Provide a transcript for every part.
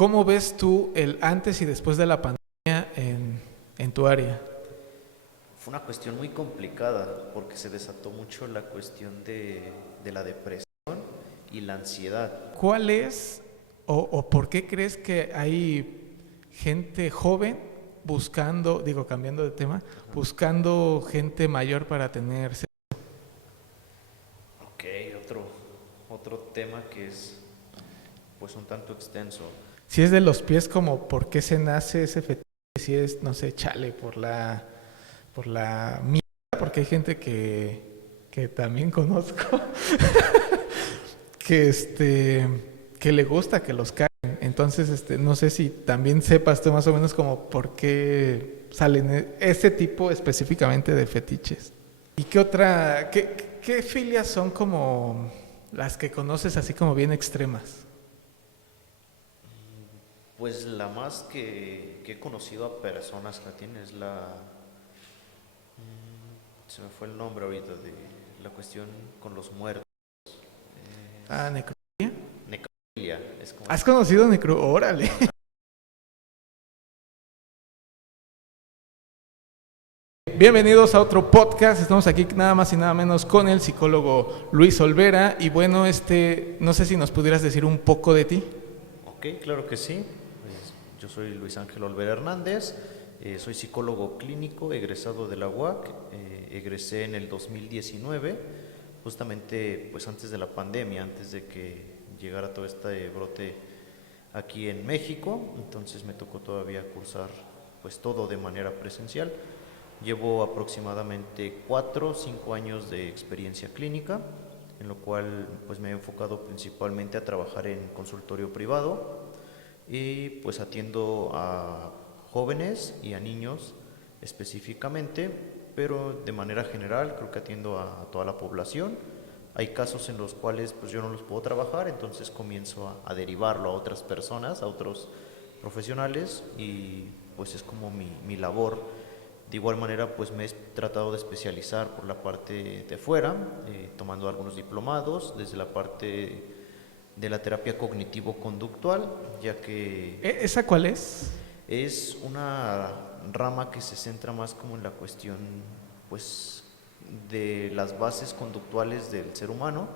¿Cómo ves tú el antes y después de la pandemia en tu área? Fue una cuestión muy complicada porque se desató mucho la cuestión de la depresión y la ansiedad. ¿Cuál es o por qué crees que hay gente joven buscando, digo, cambiando de tema, Ajá. buscando gente mayor para tener sexo? Ok, otro tema que es pues un tanto extenso. Si es de los pies, como por qué se nace ese fetiche, si es, no sé, chale, por la mierda, porque hay gente que también conozco que que le gusta que los caguen. Entonces, no sé si también sepas tú más o menos como por qué salen ese tipo específicamente de fetiches. ¿Y qué filias son como las que conoces así como bien extremas? Pues la más que he conocido a personas que la tienen es se me fue el nombre ahorita, de la cuestión con los muertos. Ah, Es necrofilia. necrofilia, es como ¿Has se conocido necro? Órale. llama. Bienvenidos a otro podcast. Estamos aquí nada más y nada menos con el psicólogo Luis Olvera. Y bueno, no sé si nos pudieras decir un poco de ti. Ok, claro que sí. Yo soy Luis Ángel Olvera Hernández, soy psicólogo clínico, egresado de la UAC, egresé en el 2019, justamente pues antes de la pandemia, antes de que llegara todo este brote aquí en México, entonces me tocó todavía cursar pues todo de manera presencial. Llevo aproximadamente 4 o 5 años de experiencia clínica, en lo cual pues me he enfocado principalmente a trabajar en consultorio privado y pues atiendo a jóvenes y a niños específicamente, pero de manera general creo que atiendo a toda la población. Hay casos en los cuales pues yo no los puedo trabajar, entonces comienzo a derivarlo a otras personas, a otros profesionales y pues es como mi labor. De igual manera pues me he tratado de especializar por la parte de fuera, tomando algunos diplomados desde la parte de la terapia cognitivo-conductual, ya que ¿Esa cuál es? es una rama que se centra más como en la cuestión pues de las bases conductuales del ser humano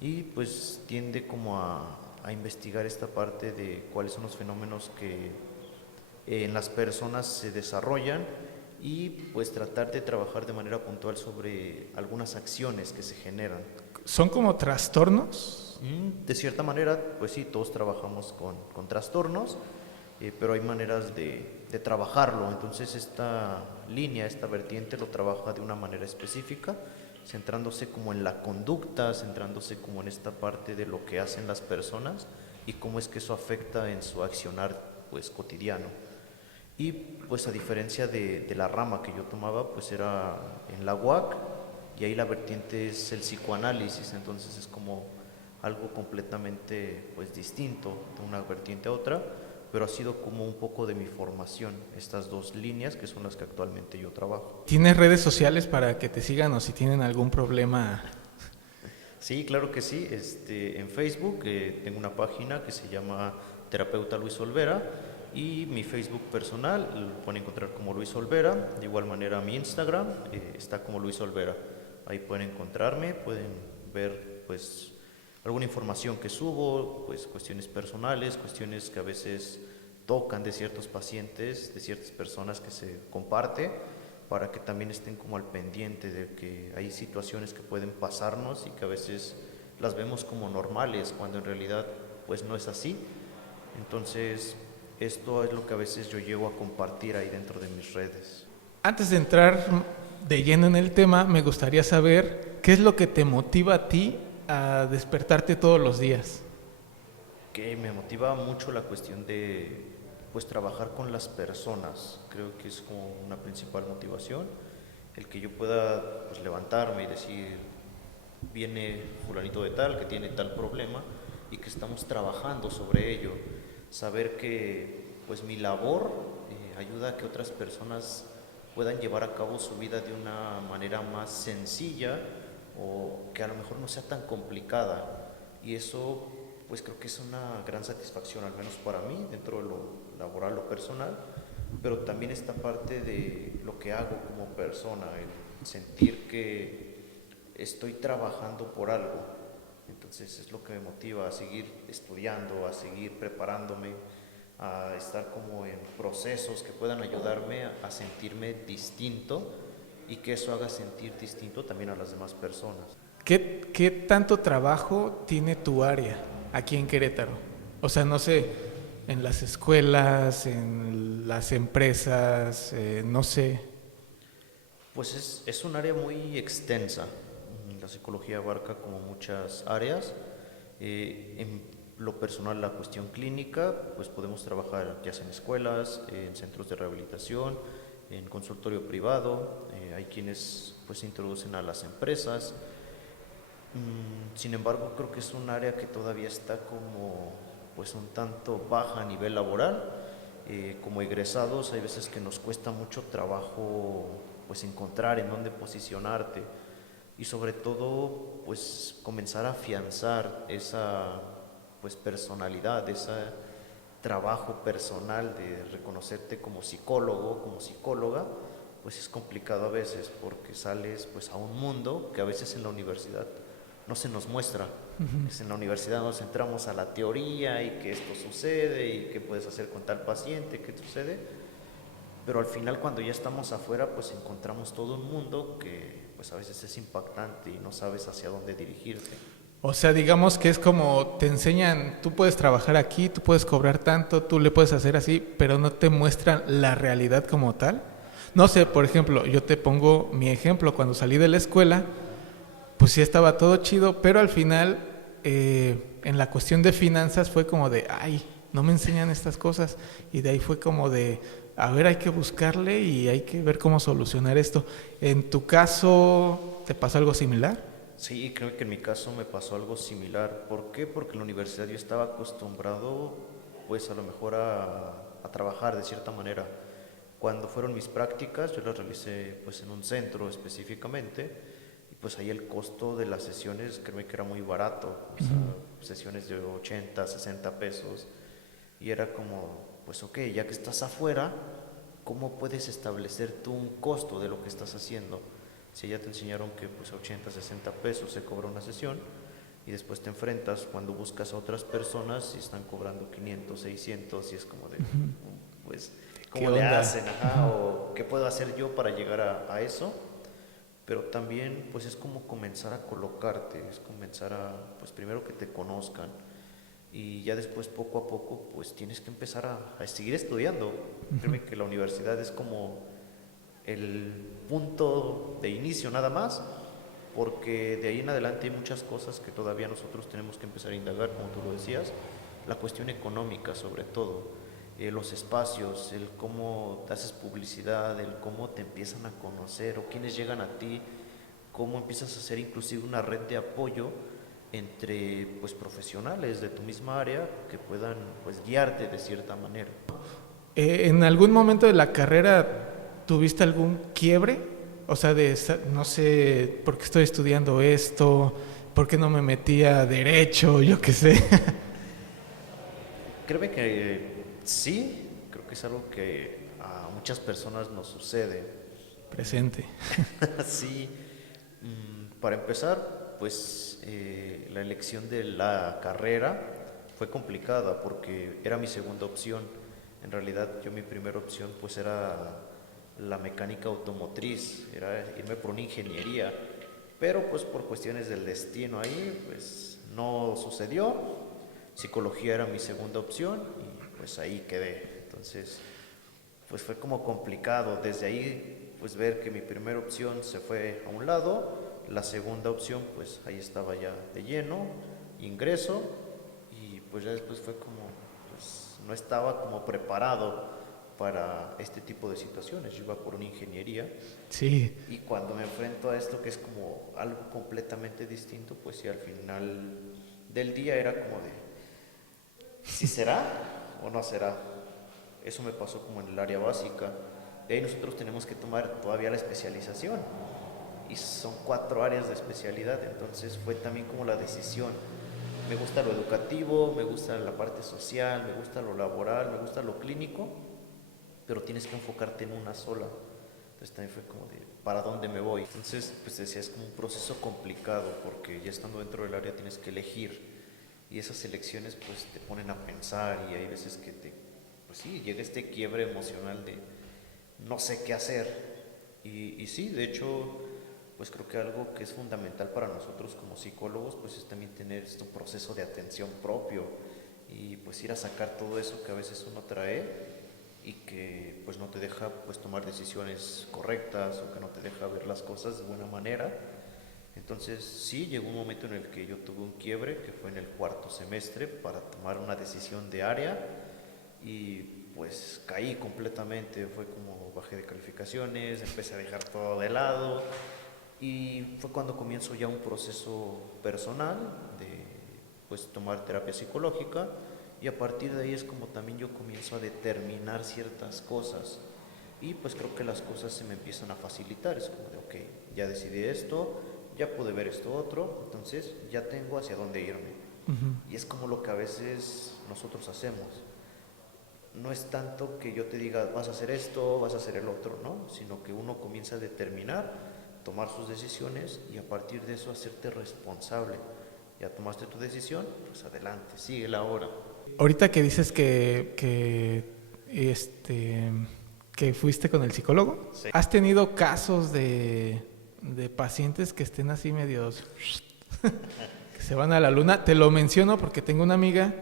y pues tiende como a investigar esta parte de cuáles son los fenómenos que en las personas se desarrollan y pues tratar de trabajar de manera puntual sobre algunas acciones que se generan. ¿Son como trastornos? De cierta manera, pues sí, todos trabajamos con trastornos, pero hay maneras de trabajarlo. Entonces esta línea, esta vertiente lo trabaja de una manera específica, centrándose como en la conducta, centrándose como en esta parte de lo que hacen las personas y cómo es que eso afecta en su accionar pues cotidiano. Y pues a diferencia de la rama que yo tomaba, pues era en la UAC y ahí la vertiente es el psicoanálisis, entonces es como algo completamente pues distinto de una vertiente a otra, pero ha sido como un poco de mi formación, estas dos líneas que son las que actualmente yo trabajo. ¿Tienes redes sociales para que te sigan o si tienen algún problema? Sí, claro que sí. En Facebook tengo una página que se llama Terapeuta Luis Olvera y mi Facebook personal lo pueden encontrar como Luis Olvera. De igual manera mi Instagram está como Luis Olvera. Ahí pueden encontrarme, pueden ver pues alguna información que subo, pues cuestiones personales, cuestiones que a veces tocan de ciertos pacientes, de ciertas personas que se comparte para que también estén como al pendiente de que hay situaciones que pueden pasarnos y que a veces las vemos como normales cuando en realidad pues no es así. Entonces esto es lo que a veces yo llego a compartir ahí dentro de mis redes. Antes de entrar de lleno en el tema, me gustaría saber qué es lo que te motiva a ti a despertarte todos los días. Que me motiva mucho la cuestión de pues trabajar con las personas. Creo que es como una principal motivación el que yo pueda pues levantarme y decir viene fulanito de tal que tiene tal problema y que estamos trabajando sobre ello. Saber que pues mi labor ayuda a que otras personas puedan llevar a cabo su vida de una manera más sencilla o que a lo mejor no sea tan complicada y eso pues creo que es una gran satisfacción, al menos para mí, dentro de lo laboral o personal, pero también esta parte de lo que hago como persona, el sentir que estoy trabajando por algo. Entonces es lo que me motiva a seguir estudiando, a seguir preparándome, a estar como en procesos que puedan ayudarme a sentirme distinto y que eso haga sentir distinto también a las demás personas. ¿Qué tanto trabajo tiene tu área aquí en Querétaro? O sea, no sé, en las escuelas, en las empresas, no sé. Pues es un área muy extensa. La psicología abarca como muchas áreas. En lo personal, la cuestión clínica, pues podemos trabajar ya sea en escuelas, en centros de rehabilitación, en consultorio privado. Hay quienes pues se introducen a las empresas. Sin embargo, creo que es un área que todavía está como pues un tanto baja a nivel laboral. Como egresados hay veces que nos cuesta mucho trabajo pues encontrar en dónde posicionarte y sobre todo pues comenzar a afianzar esa pues personalidad, ese trabajo personal de reconocerte como psicólogo, como psicóloga, pues es complicado a veces porque sales pues a un mundo que a veces en la universidad no se nos muestra. Pues en la universidad nos centramos a la teoría y que esto sucede y qué puedes hacer con tal paciente, qué sucede, pero al final cuando ya estamos afuera pues encontramos todo un mundo que pues a veces es impactante y no sabes hacia dónde dirigirte. O sea, digamos que es como te enseñan, tú puedes trabajar aquí, tú puedes cobrar tanto, tú le puedes hacer así, pero no te muestran la realidad como tal. No sé, por ejemplo, yo te pongo mi ejemplo, cuando salí de la escuela, pues sí estaba todo chido, pero al final en la cuestión de finanzas fue como de, ay, no me enseñan estas cosas. Y de ahí fue como de, a ver, hay que buscarle y hay que ver cómo solucionar esto. En tu caso, ¿te pasó algo similar? Sí, creo que en mi caso me pasó algo similar. ¿Por qué? Porque en la universidad yo estaba acostumbrado, pues a lo mejor a trabajar de cierta manera. Cuando fueron mis prácticas, yo las realicé pues en un centro específicamente, y pues ahí el costo de las sesiones creo que era muy barato, o sea, sesiones de 80, 60 pesos, y era como, pues ok, ya que estás afuera, ¿cómo puedes establecer tú un costo de lo que estás haciendo? Si ya te enseñaron que pues a 80, 60 pesos se cobra una sesión y después te enfrentas cuando buscas a otras personas y están cobrando 500, 600 y es como de, pues, ¿Qué ¿cómo le onda? hacen? Ajá, o ¿qué puedo hacer yo para llegar a eso? Pero también pues es como comenzar a colocarte, es comenzar a, pues primero que te conozcan y ya después poco a poco pues tienes que empezar a seguir estudiando. Créeme que la universidad es como el punto de inicio nada más, porque de ahí en adelante hay muchas cosas que todavía nosotros tenemos que empezar a indagar, como tú lo decías, la cuestión económica sobre todo, los espacios, el cómo te haces publicidad, el cómo te empiezan a conocer o quiénes llegan a ti, cómo empiezas a hacer inclusive una red de apoyo entre pues profesionales de tu misma área que puedan pues guiarte de cierta manera. ¿En algún momento de la carrera tuviste algún quiebre? O sea, de, no sé, ¿por qué estoy estudiando esto? ¿Por qué no me metí a derecho? Yo qué sé. Créeme que sí, creo que es algo que a muchas personas nos sucede. Presente. Sí, para empezar, pues la elección de la carrera fue complicada porque era mi segunda opción. En realidad yo mi primera opción pues era la mecánica automotriz, era irme por una ingeniería, pero pues por cuestiones del destino ahí pues no sucedió. Psicología era mi segunda opción y pues ahí quedé. Entonces pues fue como complicado. Desde ahí, pues ver que mi primera opción se fue a un lado, la segunda opción, pues ahí estaba ya de lleno, ingreso, y pues ya después fue como, pues no estaba como preparado para este tipo de situaciones. Yo iba por una ingeniería Sí. y cuando me enfrento a esto que es como algo completamente distinto, pues sí, al final del día era como de, ¿si será o no será? Eso me pasó como en el área básica. De ahí nosotros tenemos que tomar todavía la especialización. Y son 4 áreas de especialidad. Entonces fue también como la decisión. me gusta lo educativo, me gusta la parte social, me gusta lo laboral, me gusta lo clínico, pero tienes que enfocarte en una sola. Entonces también fue como de, ¿para dónde me voy? Entonces, pues decía, es como un proceso complicado porque ya estando dentro del área tienes que elegir y esas elecciones pues te ponen a pensar y hay veces que pues sí, llega este quiebre emocional de no sé qué hacer. Y sí, de hecho, pues creo que algo que es fundamental para nosotros como psicólogos pues es también tener este proceso de atención propio y pues ir a sacar todo eso que a veces uno trae y que pues no te deja pues tomar decisiones correctas o que no te deja ver las cosas de buena manera. Entonces sí, llegó un momento en el que yo tuve un quiebre, que fue en el cuarto semestre, para tomar una decisión de área y pues caí completamente, fue como bajé de calificaciones, empecé a dejar todo de lado y fue cuando comienzo ya un proceso personal de pues tomar terapia psicológica y a partir de ahí es como también yo comienzo a determinar ciertas cosas y pues creo que las cosas se me empiezan a facilitar, es como de ok, ya decidí esto, ya pude ver esto otro, entonces ya tengo hacia dónde irme. Ujú. Y es como lo que a veces nosotros hacemos. No es tanto que yo te diga vas a hacer esto, vas a hacer el otro, ¿no? Sino que uno comienza a determinar, tomar sus decisiones y a partir de eso hacerte responsable. Ya tomaste tu decisión, pues adelante, síguela ahora. Ahorita que dices que fuiste con el psicólogo, Sí. ¿has tenido casos de pacientes que estén así medios que se van a la luna? Te lo menciono porque tengo una amiga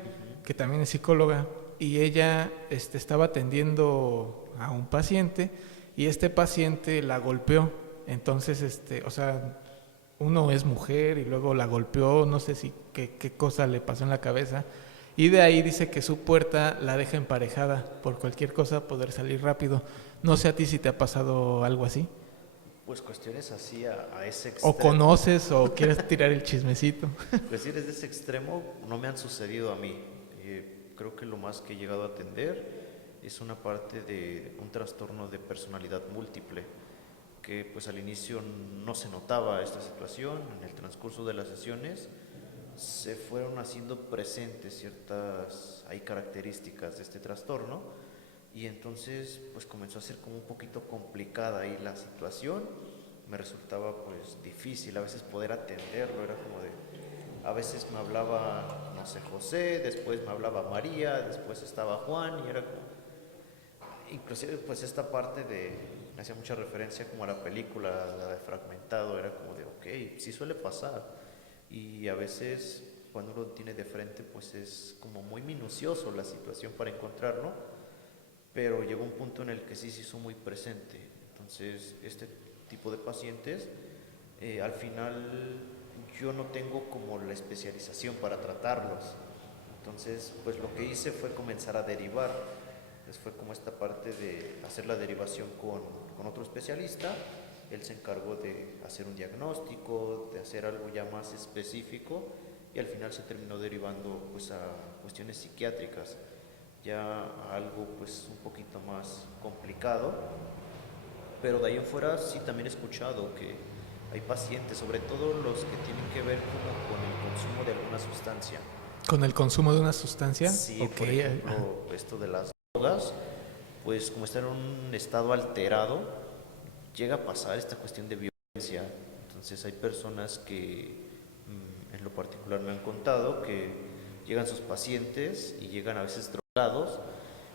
que también es psicóloga y ella estaba atendiendo a un paciente y este paciente la golpeó. Entonces, o sea, uno es mujer y luego la golpeó, no sé si qué cosa le pasó en la cabeza. Y de ahí dice que su puerta la deja emparejada por cualquier cosa poder salir rápido. No sé a ti si te ha pasado algo así. Pues cuestiones así a ese O extremo, conoces o quieres tirar el chismecito. cuestiones de ese extremo no me han sucedido a mí. Creo que lo más que he llegado a atender es una parte de un trastorno de personalidad múltiple, que pues al inicio no se notaba esta situación, en el transcurso de las sesiones se fueron haciendo presentes ciertas hay características de este trastorno y entonces pues comenzó a ser como un poquito complicada ahí la situación, me resultaba pues difícil a veces poder atenderlo, era como de a veces me hablaba no sé José, después me hablaba María, después estaba Juan y era como inclusive pues esta parte de me hacía mucha referencia como a la película, la de Fragmentado, era como de ok, sí suele pasar y a veces cuando uno tiene de frente pues es como muy minucioso la situación para encontrarlo, pero llegó un punto en el que sí se hizo muy presente. Entonces este tipo de pacientes al final yo no tengo como la especialización para tratarlos, entonces pues lo que hice fue comenzar a derivar. Entonces fue como esta parte de hacer la derivación con otro especialista. Él se encargó de hacer un diagnóstico, de hacer algo ya más específico y al final se terminó derivando pues a cuestiones psiquiátricas, ya a algo pues un poquito más complicado, pero de ahí en fuera sí también he escuchado que hay pacientes, sobre todo los que tienen que ver como con el consumo de alguna sustancia. ¿Con el consumo de una sustancia? Sí, Ok. por ejemplo, esto de las drogas, pues como está en un estado alterado, llega a pasar esta cuestión de violencia. Entonces hay personas que en lo particular me han contado que llegan sus pacientes y llegan a veces drogados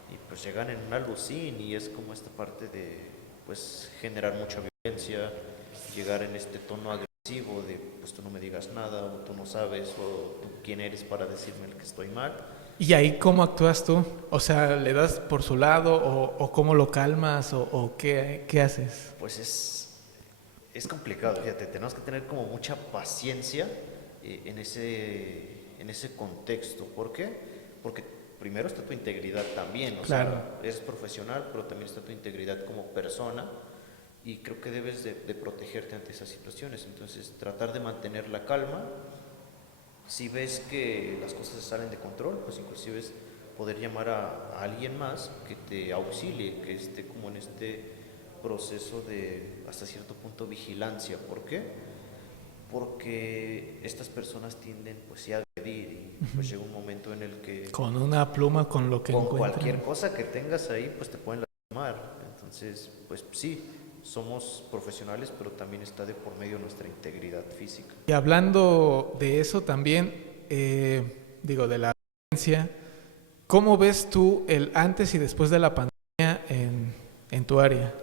y pues llegan en una alucin y es como esta parte de pues generar mucha violencia, llegar en este tono agresivo de pues tú no me digas nada o tú no sabes o tú quién eres para decirme el que estoy mal. ¿Y ahí cómo actúas tú? O sea, ¿le das por su lado o cómo lo calmas o qué haces? Pues es complicado, fíjate, tenemos que tener como mucha paciencia en ese contexto. ¿Por qué? Porque primero está tu integridad también, o Claro. sea, eres profesional, pero también está tu integridad como persona y creo que debes de protegerte ante esas situaciones. Entonces, tratar de mantener la calma. Si ves que las cosas se salen de control, pues inclusive es poder llamar a alguien más que te auxilie, que esté como en este proceso de hasta cierto punto vigilancia. ¿Por qué? Porque estas personas tienden pues sí a agredir y pues llega un momento en el que Con una pluma, con lo que con encuentren. cualquier cosa que tengas ahí, pues te pueden lastimar. Entonces, pues sí, somos profesionales, pero también está de por medio nuestra integridad física. Y hablando de eso también, digo, de la violencia, ¿cómo ves tú el antes y después de la pandemia en tu área?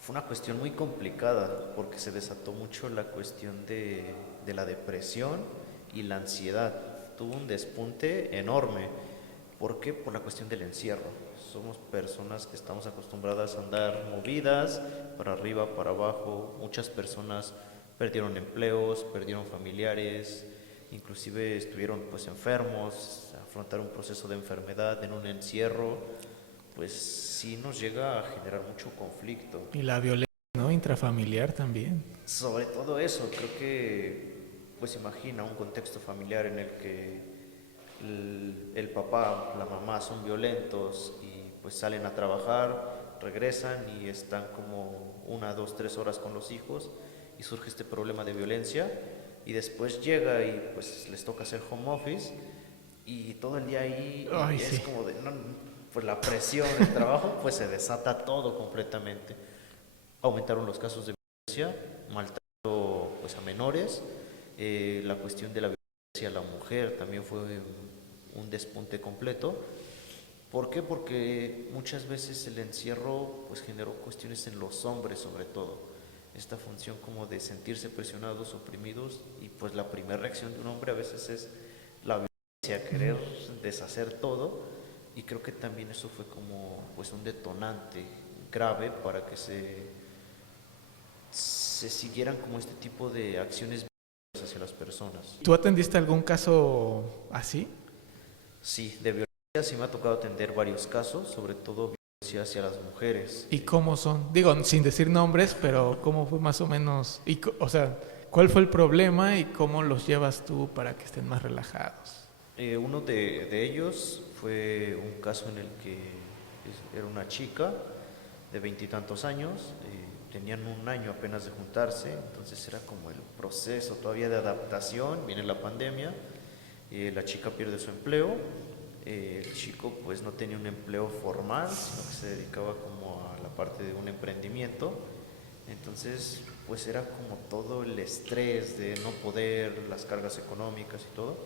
Fue una cuestión muy complicada porque se desató mucho la cuestión de la depresión y la ansiedad. Tuvo un despunte enorme. ¿Por qué? Por la cuestión del encierro. Somos personas que estamos acostumbradas a andar movidas para arriba, para abajo. Muchas personas perdieron empleos, perdieron familiares, inclusive estuvieron pues enfermos, afrontar un proceso de enfermedad en un encierro, pues sí nos llega a generar mucho conflicto. Y la violencia, ¿no? Intrafamiliar también. Sobre todo eso, creo que pues imagina un contexto familiar en el que el papá, la mamá son violentos y pues salen a trabajar, regresan y están como 1, 2, 3 horas con los hijos y surge este problema de violencia y después llega y pues les toca hacer home office y todo el día ahí Ay, y es sí. como de, no, pues la presión del trabajo pues se desata todo completamente. Aumentaron los casos de violencia, maltrato pues a menores, la cuestión de la violencia a la mujer también fue un despunte completo. ¿Por qué? Porque muchas veces el encierro pues generó cuestiones en los hombres sobre todo, esta función como de sentirse presionados, oprimidos y pues la primera reacción de un hombre a veces es la violencia, querer deshacer todo y creo que también eso fue como pues un detonante grave para que se siguieran como este tipo de acciones hacia las personas. ¿Tú atendiste algún caso así? Sí, de violencia sí me ha tocado atender varios casos, sobre todo violencia hacia las mujeres. ¿Y cómo son? Digo, sin decir nombres, pero ¿cómo fue más o menos? O sea, ¿cuál fue el problema y cómo los llevas tú para que estén más relajados? Uno de ellos fue un caso en el que era una chica de 20 y tantos años, tenían un año apenas de juntarse, entonces era como el proceso todavía de adaptación, viene la pandemia, la chica pierde su empleo, el chico pues no tenía un empleo formal, sino que se dedicaba como a la parte de un emprendimiento, entonces pues era como todo el estrés de no poder, las cargas económicas y todo.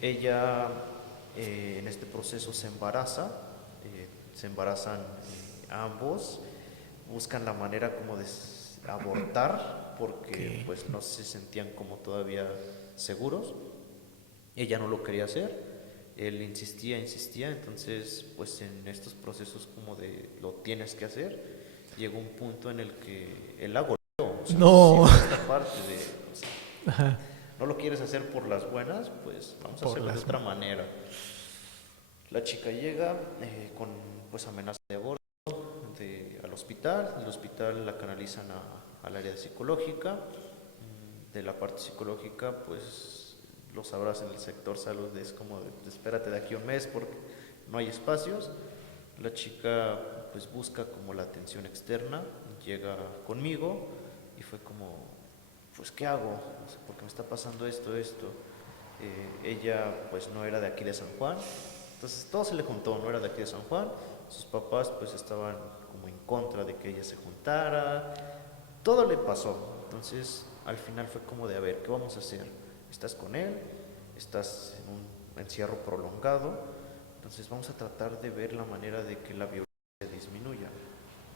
Ella en este proceso se embaraza, se embarazan ambos, buscan la manera como de abortar porque Ok. pues no se sentían como todavía seguros. Ella no lo quería hacer, él insistía, insistía, entonces pues en estos procesos como de lo tienes que hacer, llegó un punto en el que él la golpeó, o sea, sí No. fue esta parte de, o sea, Ajá. no lo quieres hacer por las buenas, pues vamos a Por hacerlo de las... otra manera. La chica llega con pues amenaza de aborto al hospital, del hospital la canalizan al área de psicológica, de la parte psicológica pues lo sabrás en el sector salud, es como de, pues, espérate de aquí a un mes porque no hay espacios. La chica pues busca como la atención externa, llega conmigo y fue como, pues ¿qué hago? O sea, ¿por qué me está pasando esto, esto? Ella pues no era de aquí de San Juan, entonces todo se le juntó, no era de aquí de San Juan, sus papás pues estaban como en contra de que ella se juntara, todo le pasó, entonces al final fue como de, a ver, ¿qué vamos a hacer? Estás con él, estás en un encierro prolongado, entonces vamos a tratar de ver la manera de que la violencia disminuya.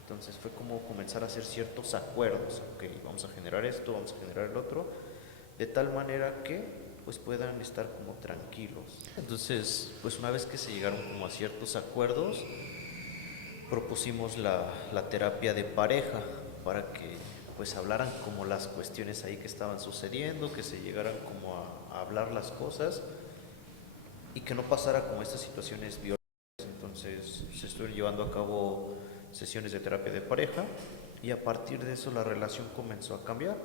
Entonces fue como comenzar a hacer ciertos acuerdos, ok, vamos a generar esto, vamos a generar el otro, de tal manera que pues puedan estar como tranquilos. Entonces, pues una vez que se llegaron como a ciertos acuerdos, propusimos la terapia de pareja para que pues hablaran como las cuestiones ahí que estaban sucediendo, que se llegaran como a hablar las cosas y que no pasara como estas situaciones violentas. Entonces se estuvieron llevando a cabo sesiones de terapia de pareja y a partir de eso la relación comenzó a cambiar.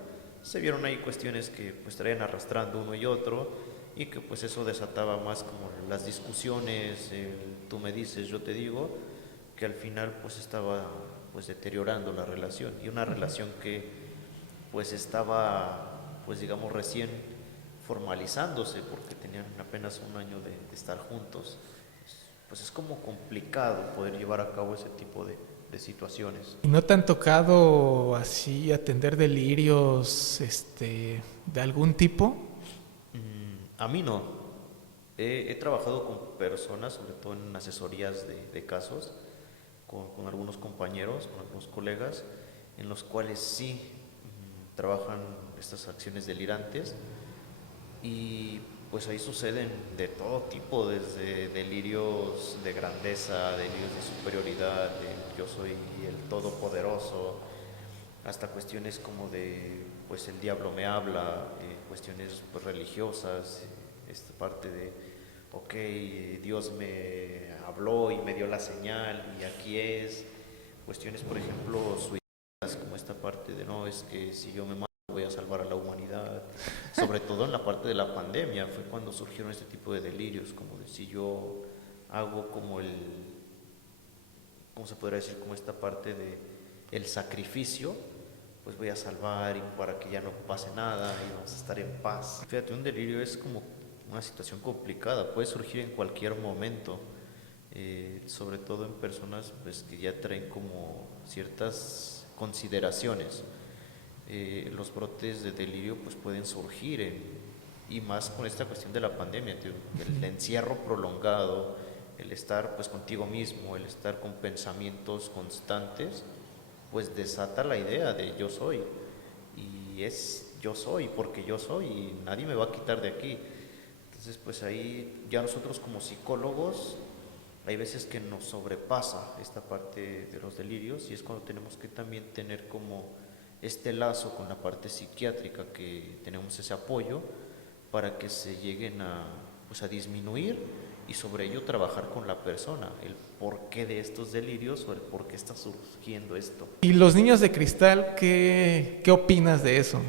Se vieron ahí cuestiones que pues traían arrastrando uno y otro y que pues eso desataba más como las discusiones, tú me dices, yo te digo, que al final pues estaba pues deteriorando la relación y una relación que pues estaba pues digamos recién formalizándose porque tenían apenas un año de estar juntos, pues es como complicado poder llevar a cabo ese tipo de situaciones. ¿Y no te han tocado así atender delirios, de algún tipo? A mí no. He trabajado con personas, sobre todo en asesorías de casos, con algunos compañeros, con algunos colegas, en los cuales sí trabajan estas acciones delirantes y pues ahí suceden de todo tipo, desde delirios de grandeza, delirios de superioridad, de yo soy el todopoderoso, hasta cuestiones como de pues el diablo me habla, cuestiones pues, religiosas, esta parte de ok, Dios me habló y me dio la señal y aquí es, cuestiones por ejemplo suicidas como esta parte de no, es que si yo me mato voy a salvar a la humanidad, sobre todo en la parte de la pandemia fue cuando surgieron este tipo de delirios, como de si yo hago como el, ¿cómo se podría decir? Como esta parte de el sacrificio, pues voy a salvar y para que ya no pase nada y vamos a estar en paz. Fíjate, un delirio es como una situación complicada, puede surgir en cualquier momento, sobre todo en personas pues, que ya traen como ciertas consideraciones. Los brotes de delirio pues, pueden surgir y más con esta cuestión de la pandemia, el encierro prolongado, el estar pues contigo mismo, el estar con pensamientos constantes, pues desata la idea de yo soy. Y es yo soy porque yo soy y nadie me va a quitar de aquí. Entonces pues ahí ya nosotros como psicólogos hay veces que nos sobrepasa esta parte de los delirios y es cuando tenemos que también tener como este lazo con la parte psiquiátrica, que tenemos ese apoyo para que se lleguen a, pues a disminuir y sobre ello trabajar con la persona, el porqué de estos delirios o el por qué está surgiendo esto. ¿Y los niños de cristal, qué opinas de eso?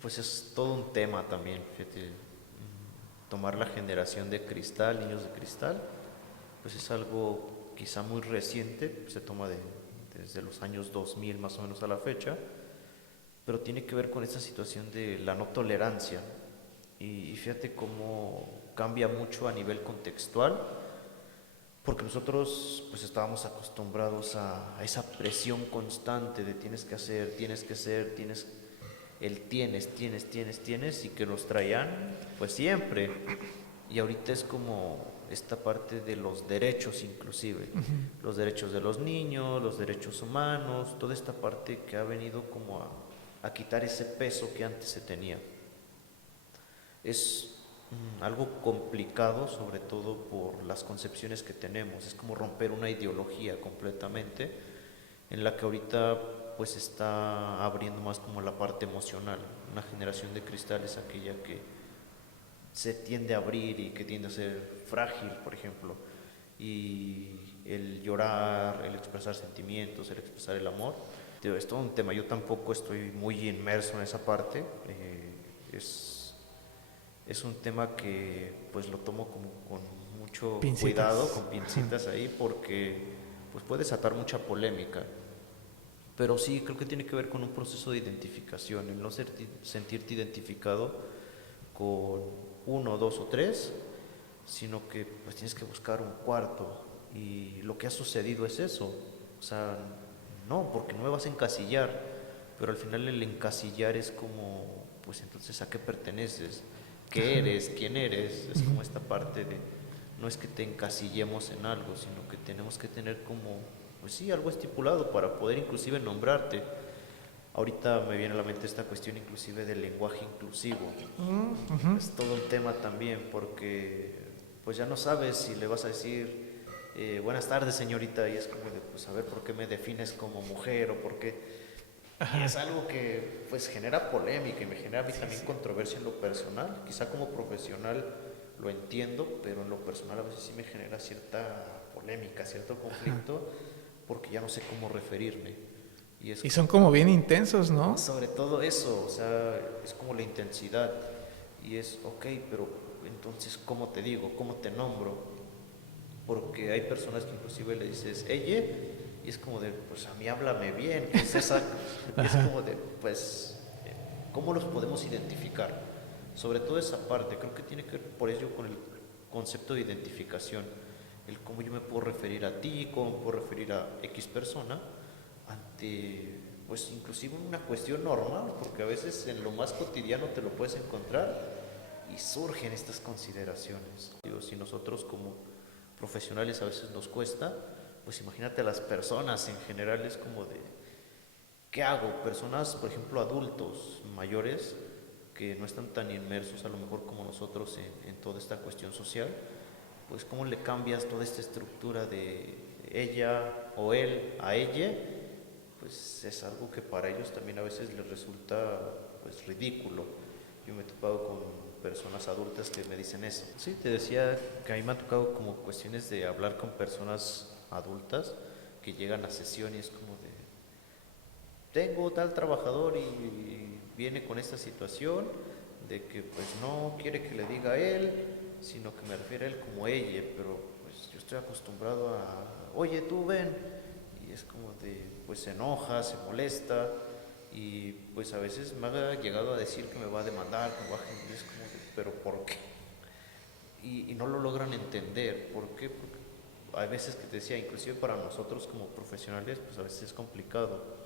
Pues es todo un tema también, fíjate, tomar la generación de cristal, niños de cristal, pues es algo quizá muy reciente, se toma desde los años 2000 más o menos a la fecha, pero tiene que ver con esta situación de la no tolerancia. Y fíjate cómo cambia mucho a nivel contextual, porque nosotros pues estábamos acostumbrados a esa presión constante de tienes que hacer, tienes que ser, tienes el tienes y que nos traían pues siempre. Y ahorita es como esta parte de los derechos inclusive, los derechos de los niños, los derechos humanos, toda esta parte que ha venido como a quitar ese peso que antes se tenía. Es algo complicado, sobre todo por las concepciones que tenemos. Es como romper una ideología completamente, en la que ahorita pues está abriendo más como la parte emocional. Una generación de cristal es aquella que se tiende a abrir y que tiende a ser frágil, por ejemplo. Y el llorar, el expresar sentimientos, el expresar el amor, es todo un tema. Yo tampoco estoy muy inmerso en esa parte. Es un tema que pues lo tomo como con mucho Pincitas. cuidado, con pincitas ahí, porque pues puede desatar mucha polémica. Pero sí, creo que tiene que ver con un proceso de identificación, el no sentirte identificado con uno, dos o tres, sino que pues tienes que buscar un cuarto. Y lo que ha sucedido es eso. O sea, no, porque no me vas a encasillar, pero al final el encasillar es como, pues entonces ¿a qué perteneces? ¿Qué eres? ¿Quién eres? Es como esta parte de, no es que te encasillemos en algo, sino que tenemos que tener como, pues sí, algo estipulado para poder inclusive nombrarte. Ahorita me viene a la mente esta cuestión inclusive del lenguaje inclusivo. Es todo un tema también porque pues ya no sabes si le vas a decir buenas tardes señorita y es como de pues a ver por qué me defines como mujer o por qué. Y es algo que pues genera polémica y me genera a mí también controversia en lo personal. Quizá como profesional lo entiendo, pero en lo personal a veces sí me genera cierta polémica, cierto conflicto, porque ya no sé cómo referirme. Y son como bien intensos, ¿no? Sobre todo eso, o sea, es como la intensidad. Y es, ok, pero entonces, ¿cómo te digo? ¿Cómo te nombro? Porque hay personas que inclusive le dices, ella, y es como de, pues a mí háblame bien, es como de, pues, ¿cómo los podemos identificar? Sobre todo esa parte, creo que tiene que ver por ello con el concepto de identificación, el cómo yo me puedo referir a ti, cómo me puedo referir a X persona ante, pues inclusive una cuestión normal, porque a veces en lo más cotidiano te lo puedes encontrar y surgen estas consideraciones. Digo, si nosotros como profesionales a veces nos cuesta, pues imagínate a las personas en general, es como de, ¿qué hago? Personas, por ejemplo, adultos mayores que no están tan inmersos a lo mejor como nosotros en toda esta cuestión social, pues cómo le cambias toda esta estructura de ella o él a ella, pues es algo que para ellos también a veces les resulta pues ridículo. Yo me he topado con personas adultas que me dicen eso. Sí, te decía que a mí me ha tocado como cuestiones de hablar con personas adultas que llegan a sesión y es como de, tengo tal trabajador y viene con esta situación de que pues no quiere que le diga a él, sino que me refiere a él como ella, pero pues yo estoy acostumbrado a, oye, tú ven, y es como de, pues se enoja, se molesta, y pues a veces me ha llegado a decir que me va a demandar, que me va a y es como de, pero ¿por qué? Y no lo logran entender, ¿por qué? Porque hay veces que te decía, inclusive para nosotros como profesionales, pues a veces es complicado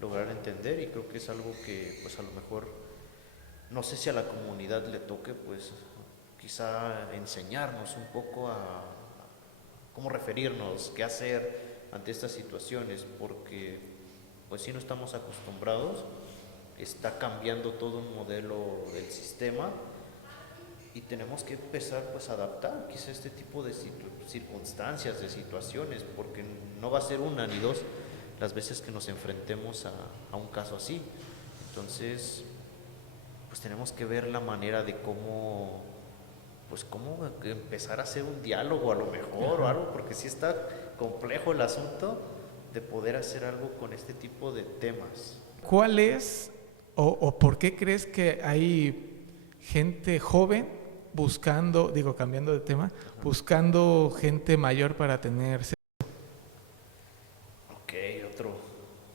lograr entender y creo que es algo que pues a lo mejor, no sé si a la comunidad le toque, pues quizá enseñarnos un poco a cómo referirnos, qué hacer ante estas situaciones, porque pues si no estamos acostumbrados, está cambiando todo un modelo del sistema y tenemos que empezar pues a adaptar quizá este tipo de circunstancias, de situaciones, porque no va a ser una ni dos las veces que nos enfrentemos a un caso así. Entonces, pues tenemos que ver la manera de cómo, pues cómo empezar a hacer un diálogo a lo mejor o algo, porque sí está complejo el asunto de poder hacer algo con este tipo de temas. ¿Cuál es o por qué crees que hay gente joven buscando, digo, cambiando de tema, buscando gente mayor para tener sexo? Ok,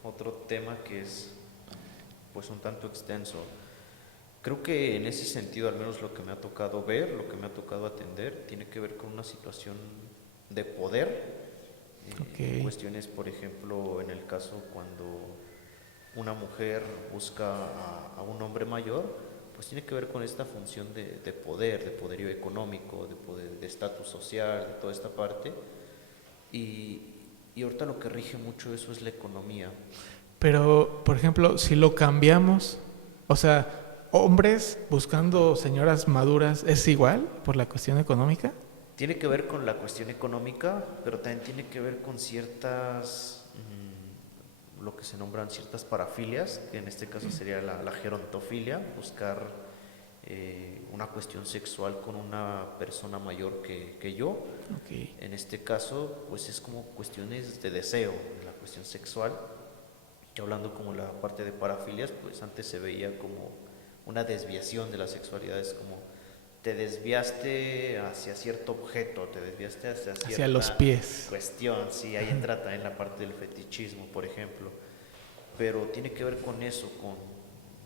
otro tema que es pues un tanto extenso. Creo que en ese sentido, al menos lo que me ha tocado ver, lo que me ha tocado atender, tiene que ver con una situación de poder. Cuestiones, por ejemplo, en el caso cuando una mujer busca a un hombre mayor, pues tiene que ver con esta función de poder, de poderío económico, de poder, de estatus social, de toda esta parte. Y ahorita lo que rige mucho eso es la economía. Pero, por ejemplo, si lo cambiamos, o sea, hombres buscando señoras maduras, ¿es igual por la cuestión económica? Tiene que ver con la cuestión económica, pero también tiene que ver con ciertas, lo que se nombran ciertas parafilias, que en este caso sería la gerontofilia, buscar una cuestión sexual con una persona mayor que yo. Okay. En este caso, pues es como cuestiones de deseo, la cuestión sexual. Y hablando como la parte de parafilias, pues antes se veía como una desviación de la sexualidad, es como te desviaste hacia cierto objeto, te desviaste hacia los pies. cuestión, sí, ahí entra también la parte del fetichismo, por ejemplo, pero tiene que ver con eso, con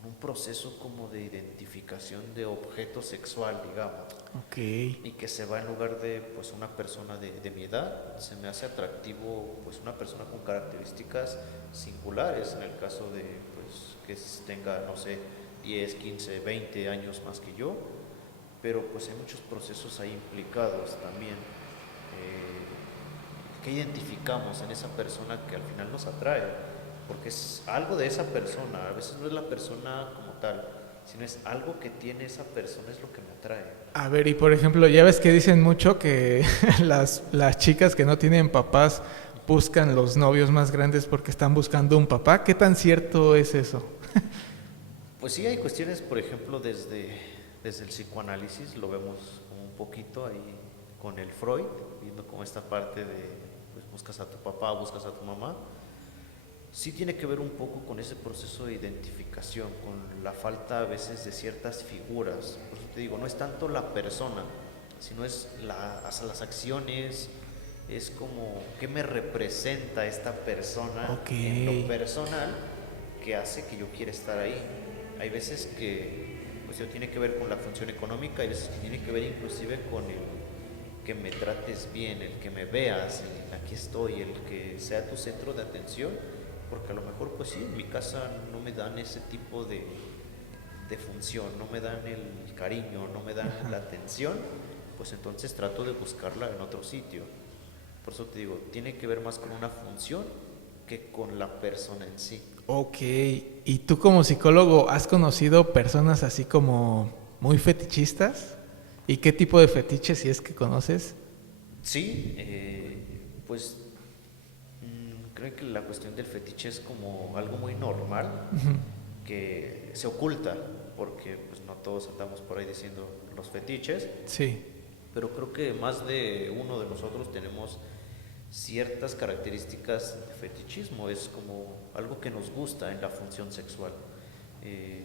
un proceso como de identificación de objeto sexual, digamos. Okay. Y que se va en lugar de pues una persona de mi edad, se me hace atractivo pues una persona con características singulares, en el caso de pues que tenga, no sé, 10, 15, 20 años más que yo, pero pues hay muchos procesos ahí implicados también. ¿Qué identificamos en esa persona que al final nos atrae? Porque es algo de esa persona, a veces no es la persona como tal, sino es algo que tiene esa persona, es lo que me atrae. A ver, y por ejemplo, ya ves que dicen mucho que las chicas que no tienen papás buscan los novios más grandes porque están buscando un papá. ¿Qué tan cierto es eso? Pues sí, hay cuestiones, por ejemplo, desde el psicoanálisis, lo vemos como un poquito ahí con el Freud, viendo como esta parte de, pues buscas a tu papá, buscas a tu mamá. Sí tiene que ver un poco con ese proceso de identificación, con la falta a veces de ciertas figuras. Por eso te digo, no es tanto la persona, sino es hasta las acciones, es como qué me representa esta persona en lo personal que hace que yo quiera estar ahí. Hay veces que pues pues tiene que ver con la función económica y tiene que ver inclusive con el que me trates bien, el que me veas, el aquí estoy, el que sea tu centro de atención, porque a lo mejor pues sí, en mi casa no me dan ese tipo de función, no me dan el cariño, no me dan la atención, pues entonces trato de buscarla en otro sitio. Por eso te digo, tiene que ver más con una función que con la persona en sí. Ok, ¿y tú como psicólogo has conocido personas así como muy fetichistas? ¿Y qué tipo de fetiches si es que conoces? Sí, pues creo que la cuestión del fetiche es como algo muy normal que se oculta, porque pues no todos andamos por ahí diciendo los fetiches, Sí, pero creo que más de uno de nosotros tenemos ciertas características de fetichismo, es como algo que nos gusta en la función sexual. Eh,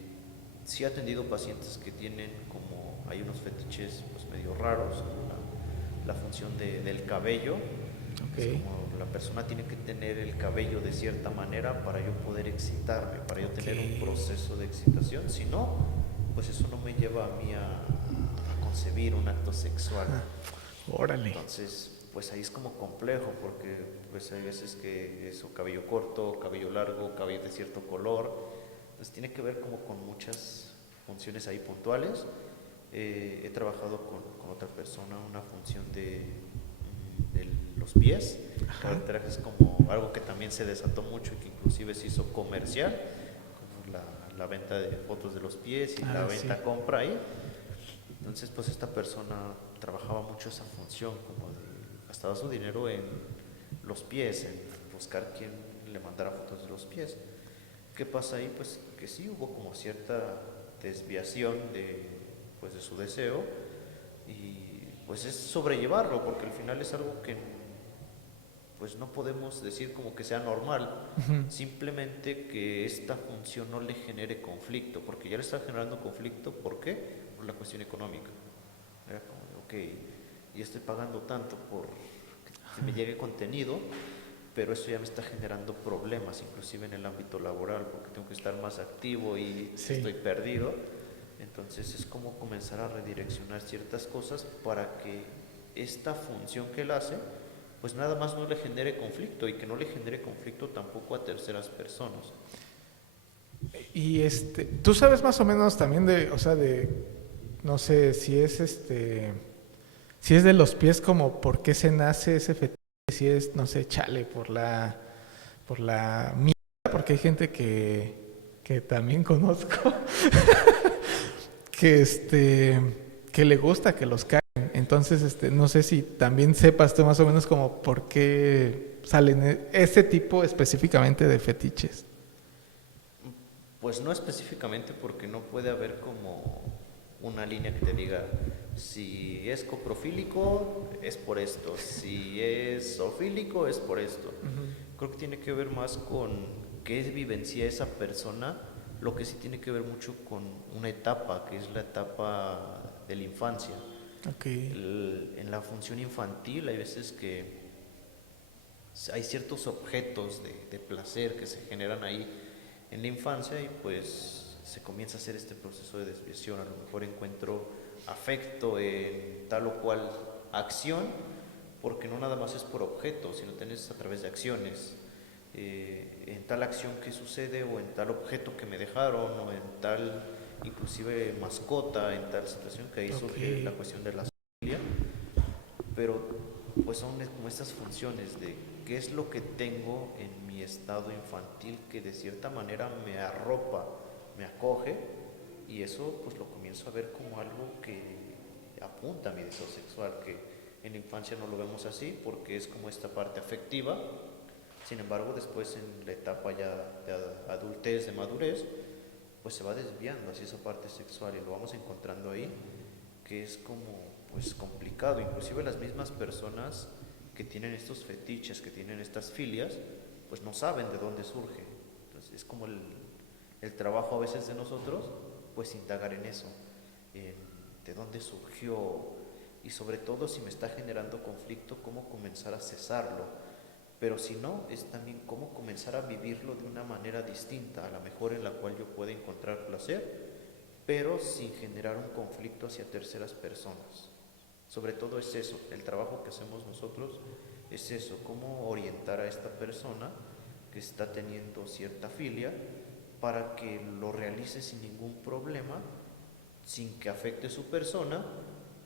sí he atendido pacientes que tienen como, hay unos fetiches pues medio raros, como la función del cabello, ok, es como la persona tiene que tener el cabello de cierta manera para yo poder excitarme, para yo ok. tener un proceso de excitación, si no, pues eso no me lleva a mí a concebir un acto sexual. Órale. Entonces, pues ahí es como complejo porque pues hay veces que eso, cabello corto, cabello largo, cabello de cierto color, entonces tiene que ver como con muchas funciones ahí puntuales. He trabajado con otra persona una función de los pies, que Ajá. ahorita es como algo que también se desató mucho y que inclusive se hizo comercial, como la venta de fotos de los pies y la Ah, sí. venta-compra ahí. Entonces, pues esta persona trabajaba mucho esa función, como de gastaba su dinero en los pies, en buscar quién le mandara fotos de los pies. ¿Qué pasa ahí? Pues que sí hubo como cierta desviación pues, de su deseo y pues es sobrellevarlo, porque al final es algo que pues no podemos decir como que sea normal, simplemente que esta función no le genere conflicto, porque ya le está generando conflicto, ¿por qué? Por la cuestión económica. Era como de, ok, ya estoy pagando tanto por que me llegue contenido, pero eso ya me está generando problemas, inclusive en el ámbito laboral, porque tengo que estar más activo y Sí. estoy perdido. Entonces es como comenzar a redireccionar ciertas cosas para que esta función que él hace, pues nada más no le genere conflicto y que no le genere conflicto tampoco a terceras personas. Y tú sabes más o menos también de, o sea, de, no sé, si es si es de los pies como por qué se nace ese fetiche, si es, no sé, chale, por la mierda, porque hay gente que también conozco, que que le gusta que los caguen. Entonces, no sé si también sepas tú más o menos como por qué salen ese tipo específicamente de fetiches. Pues no específicamente porque no puede haber como una línea que te diga si es coprofílico es por esto, si es zoofílico es por esto. Creo que tiene que ver más con qué vivencia esa persona, lo que sí tiene que ver mucho con una etapa, que es la etapa de la infancia. Ok, En la función infantil hay veces que hay ciertos objetos de placer que se generan ahí en la infancia y pues se comienza a hacer este proceso de desviación. A lo mejor encuentro afecto en tal o cual acción, porque no nada más es por objeto, sino tenés a través de acciones. En tal acción que sucede o en tal objeto que me dejaron o en tal inclusive mascota, en tal situación que ahí ok. surge la cuestión de la familia, pero pues son como estas funciones de qué es lo que tengo en mi estado infantil que de cierta manera me arropa, me acoge y eso pues lo comienzo a ver como algo que apunta a mi deseo sexual, que en la infancia no lo vemos así porque es como esta parte afectiva, sin embargo después en la etapa ya de adultez, de madurez, pues se va desviando hacia esa parte sexual y lo vamos encontrando ahí, que es como pues complicado, inclusive las mismas personas que tienen estos fetiches, que tienen estas filias, pues no saben de dónde surge. Entonces es como el trabajo a veces de nosotros, pues indagar en eso, en de dónde surgió y sobre todo si me está generando conflicto, cómo comenzar a cesarlo. Pero si no, es también cómo comenzar a vivirlo de una manera distinta, a la mejor en la cual yo pueda encontrar placer pero sin generar un conflicto hacia terceras personas. Sobre todo es eso, el trabajo que hacemos nosotros es eso, cómo orientar a esta persona que está teniendo cierta filia para que lo realice sin ningún problema, sin que afecte su persona,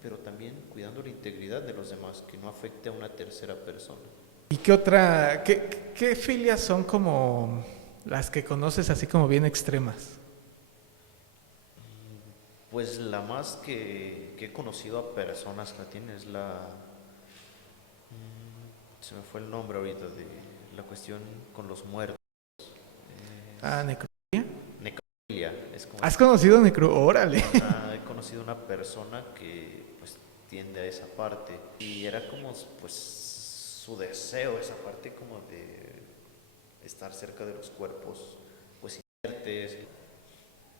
pero también cuidando la integridad de los demás, que no afecte a una tercera persona. ¿Y qué filias son como las que conoces así como bien extremas? Pues la más que he conocido a personas que la tienen es se me fue el nombre ahorita, de la cuestión con los muertos. Ah, Es necrofilia. necrofilia, es como ¿Has conocido Órale. he conocido una persona que pues tiende a esa parte y era como pues su deseo, esa parte como de estar cerca de los cuerpos pues inertes.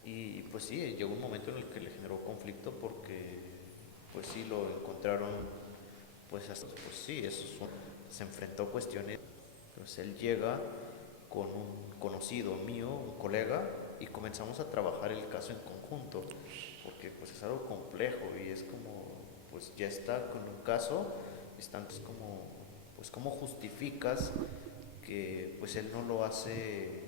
Y pues sí, llegó un momento en el que le generó conflicto porque pues sí lo encontraron pues hasta, pues sí, se enfrentó a cuestiones. Pues él llega con un conocido mío, un colega, y comenzamos a trabajar el caso en conjunto, porque pues es algo complejo y es como, pues ya está con un caso, están pues como, pues cómo justificas que pues él no lo hace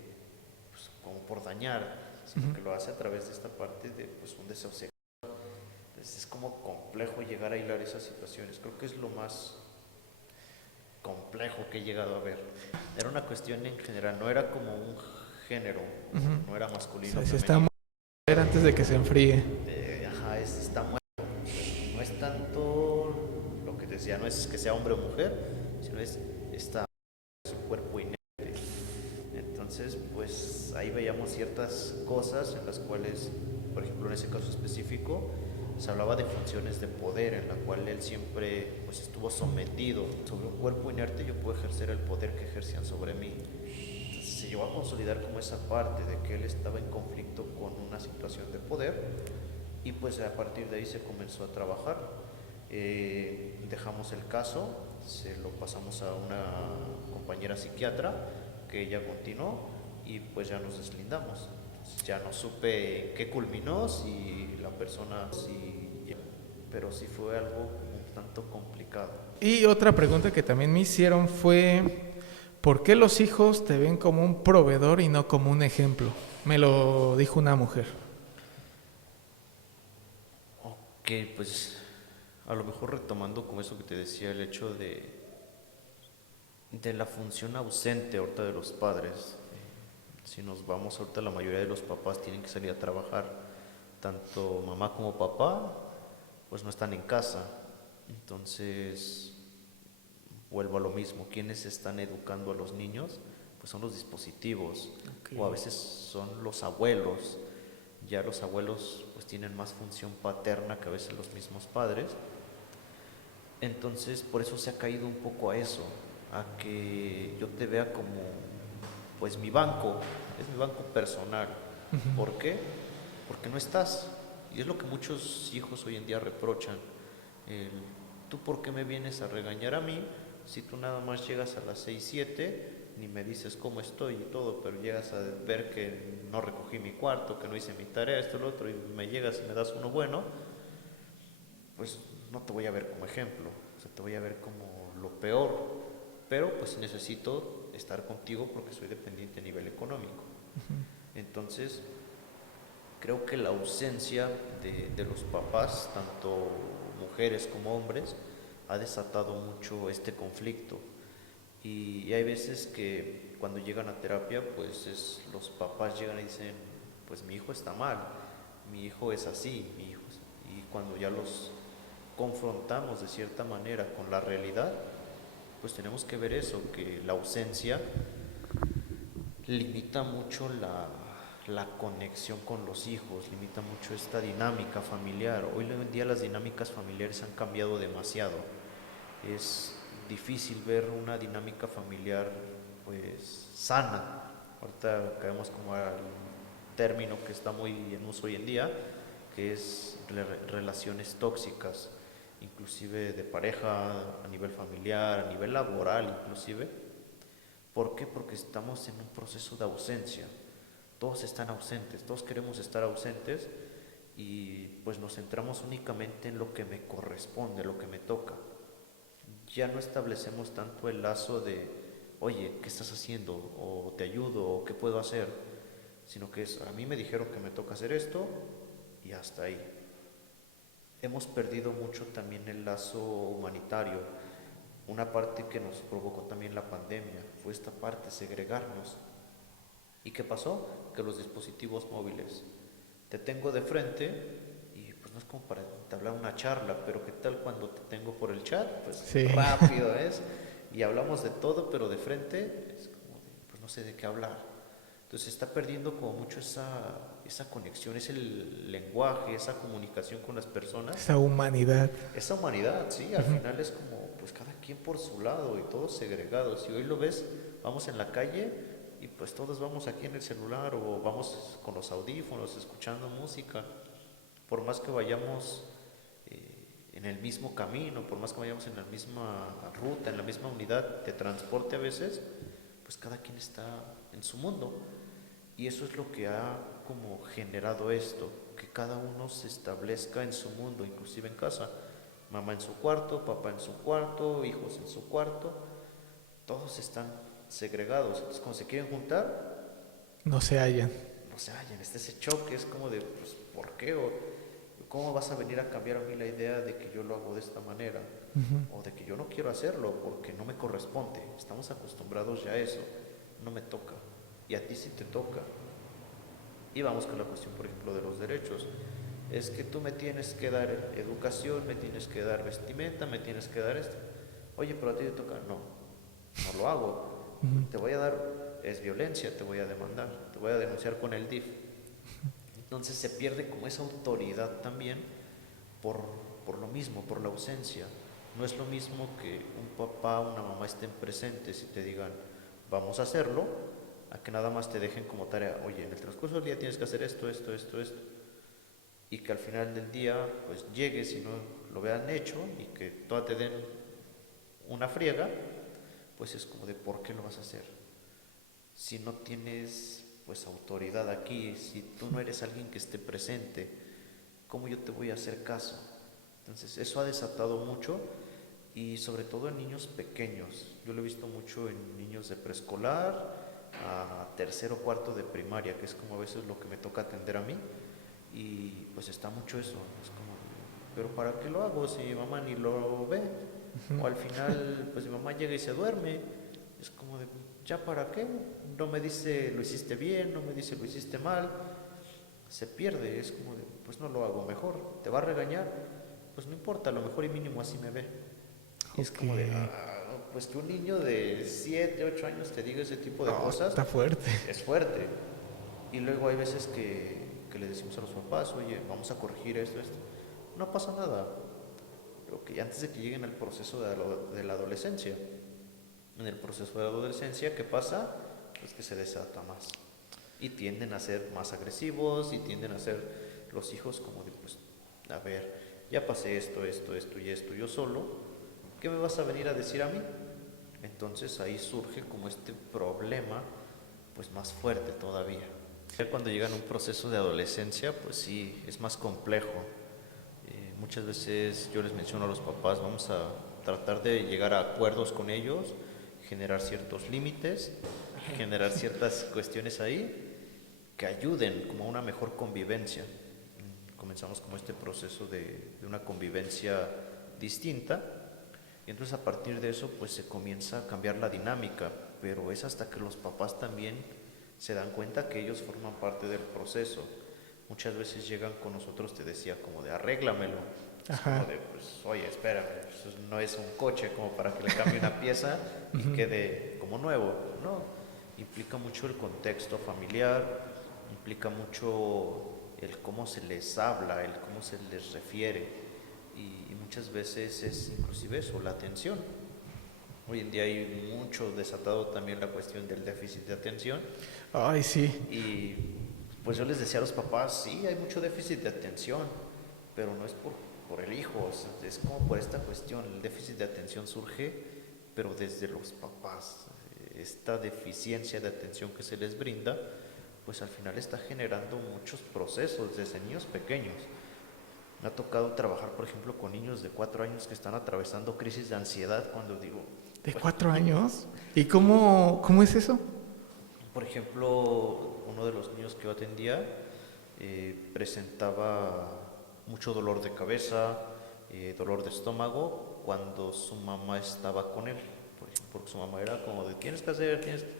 pues, como por dañar, sino que lo hace a través de esta parte de pues un deseo sexual. Entonces es como complejo llegar a hilar esas situaciones. Creo que es lo más complejo que he llegado a ver. Era una cuestión en general, no era como un género, no era O masculino sea, o se está femenino. antes de que se enfríe. Ajá, está muerto. No es tanto lo que decía, no es que sea hombre o mujer, sino es está su cuerpo inerte. Entonces, pues ahí veíamos ciertas cosas en las cuales, por ejemplo, en ese caso específico, se hablaba de funciones de poder, en la cual él siempre pues estuvo sometido. Sobre un cuerpo inerte yo puedo ejercer el poder que ejercían sobre mí. Entonces se llevó a consolidar como esa parte de que él estaba en conflicto con una situación de poder y pues a partir de ahí se comenzó a trabajar. Dejamos el caso, se lo pasamos a una compañera psiquiatra que ella continuó y pues ya nos deslindamos. Entonces, ya no supe qué culminó, si la persona, pero sí fue algo un tanto complicado. Y otra pregunta que también me hicieron fue, ¿por qué los hijos te ven como un proveedor y no como un ejemplo? Me lo dijo una mujer. Ok, pues a lo mejor retomando como eso que te decía, el hecho de la función ausente ahorita de los padres. Si nos vamos ahorita, la mayoría de los papás tienen que salir a trabajar, tanto mamá como papá pues no están en casa. Entonces vuelvo a lo mismo, quienes están educando a los niños pues son los dispositivos, o a veces son los abuelos. Ya los abuelos pues tienen más función paterna que a veces los mismos padres. Entonces por eso se ha caído un poco a eso, a que yo te vea como pues mi banco, es mi banco personal. ¿Por qué? Porque no estás. Y es lo que muchos hijos hoy en día reprochan. El, ¿Tú por qué me vienes a regañar a mí si tú nada más llegas a las 6 7 ni me dices cómo estoy y todo, pero llegas a ver que no recogí mi cuarto, que no hice mi tarea, esto, lo otro, y me llegas y me das uno bueno? Pues no te voy a ver como ejemplo, o sea, te voy a ver como lo peor, pero pues necesito estar contigo porque soy dependiente a nivel económico. Entonces, creo que la ausencia de los papás, tanto mujeres como hombres, ha desatado mucho este conflicto. Y hay veces que cuando llegan a terapia, pues los papás llegan y dicen, pues mi hijo está mal, mi hijo es así, mi hijo es... Y cuando ya los confrontamos de cierta manera con la realidad, pues tenemos que ver eso, que la ausencia limita mucho la conexión con los hijos, limita mucho esta dinámica familiar. Hoy en día las dinámicas familiares han cambiado demasiado. Es difícil ver una dinámica familiar pues sana. Ahorita caemos como al término que está muy en uso hoy en día, que es relaciones tóxicas, inclusive de pareja, a nivel familiar, a nivel laboral inclusive. ¿Por qué? Porque estamos en un proceso de ausencia. Todos están ausentes, todos queremos estar ausentes y pues nos centramos únicamente en lo que me corresponde, lo que me toca. Ya no establecemos tanto el lazo de, oye, ¿qué estás haciendo? O te ayudo, o qué puedo hacer, sino que es, a mí me dijeron que me toca hacer esto y hasta ahí. Hemos perdido mucho también el lazo humanitario. Una parte que nos provocó también la pandemia fue esta parte, segregarnos. ¿Y qué pasó? Que los dispositivos móviles, te tengo de frente y pues no es como para entablar una charla, pero ¿qué tal cuando te tengo por el chat? Pues Sí. rápido es, y hablamos de todo, pero de frente es como de, pues no sé de qué hablar. Entonces se está perdiendo como mucho esa conexión, ese lenguaje, esa comunicación con las personas, Esa humanidad. esa humanidad, sí, al final es como pues cada quien por su lado y todos segregados. Y hoy lo ves, vamos en la calle y pues todos vamos aquí en el celular o vamos con los audífonos escuchando música. Por más que vayamos en el mismo camino, por más que vayamos en la misma ruta, en la misma unidad de transporte a veces, pues cada quien está en su mundo. Y eso es lo que ha como generado esto, que cada uno se establezca en su mundo, inclusive en casa. Mamá en su cuarto, papá en su cuarto, hijos en su cuarto, todos están segregados. Entonces cuando se quieren juntar, No se hallan. no se hallan. Está ese choque, es como de, pues, ¿por qué? O, ¿cómo vas a venir a cambiar a mí la idea de que yo lo hago de esta manera? O de que yo no quiero hacerlo porque no me corresponde. Estamos acostumbrados ya a eso. No me toca. Y a ti sí te toca. Y vamos con la cuestión, por ejemplo, de los derechos. Es que tú me tienes que dar educación, me tienes que dar vestimenta, me tienes que dar esto. Oye, pero a ti te toca. No, no lo hago. Te voy a dar, es violencia, te voy a demandar, te voy a denunciar con el DIF. Entonces se pierde como esa autoridad también por, por lo mismo, por la ausencia. No es lo mismo que un papá o una mamá estén presentes y te digan, vamos a hacerlo, a que nada más te dejen como tarea, oye, en el transcurso del día tienes que hacer esto, esto, esto, esto. Y que al final del día, pues llegues y no lo vean hecho y que todas te den una friega, pues es como de, ¿por qué lo vas a hacer? Si no tienes pues autoridad aquí, si tú no eres alguien que esté presente, ¿cómo yo te voy a hacer caso? Entonces eso ha desatado mucho y sobre todo en niños pequeños. Yo lo he visto mucho en niños de preescolar a tercero o cuarto de primaria, que es como a veces lo que me toca atender a mí. Y pues está mucho eso, es como, pero ¿para qué lo hago si mi mamá ni lo ve? O al final pues mi mamá llega y se duerme, es como de, ¿ya para qué? No me dice lo hiciste bien, no me dice lo hiciste mal, se pierde, es como de, pues no lo hago mejor, te va a regañar, pues no importa, a lo mejor y mínimo así me ve. Y es Ok. como de, pues que un niño de 7 8 años te diga ese tipo de No, cosas, está fuerte. es fuerte. Y luego hay veces que le decimos a los papás, oye, vamos a corregir esto, esto. No pasa nada. Lo que antes de que lleguen al proceso de la adolescencia, en el proceso de la adolescencia, ¿qué pasa? Pues que se desata más. Y tienden a ser más agresivos y tienden a ser los hijos como de, pues, a ver, ya pasé esto, esto, esto y esto yo solo, ¿qué me vas a venir a decir a mí? Entonces ahí surge como este problema, pues más fuerte todavía. Ya cuando llegan a un proceso de adolescencia, pues sí, es más complejo. Muchas veces yo les menciono a los papás, vamos a tratar de llegar a acuerdos con ellos, generar ciertos límites, generar ciertas cuestiones ahí que ayuden como a una mejor convivencia. Comenzamos como este proceso de una convivencia distinta y entonces a partir de eso pues se comienza a cambiar la dinámica, pero es hasta que los papás también se dan cuenta que ellos forman parte del proceso. Muchas veces llegan con nosotros, te decía, como de arréglamelo. Es como de, pues, oye, espérame, pues, no es un coche como para que le cambie una pieza y quede como nuevo. No, implica mucho el contexto familiar, implica mucho el cómo se les habla, el cómo se les refiere. Y muchas veces es inclusive eso, la atención. Hoy en día hay mucho desatado también la cuestión del déficit de atención. Ay, sí. Y pues yo les decía a los papás, sí, hay mucho déficit de atención, pero no es por el hijo, es como por esta cuestión. El déficit de atención surge, pero desde los papás. Esta deficiencia de atención que se les brinda, pues al final está generando muchos procesos desde niños pequeños. Me ha tocado trabajar, por ejemplo, con niños de 4 años que están atravesando crisis de ansiedad cuando digo, ¿De pues, 4 años? ¿Y cómo es eso? por ejemplo, uno de los niños que yo atendía presentaba mucho dolor de cabeza, dolor de estómago cuando su mamá estaba con él, por ejemplo, porque su mamá era como de tienes que hacer, tienes que...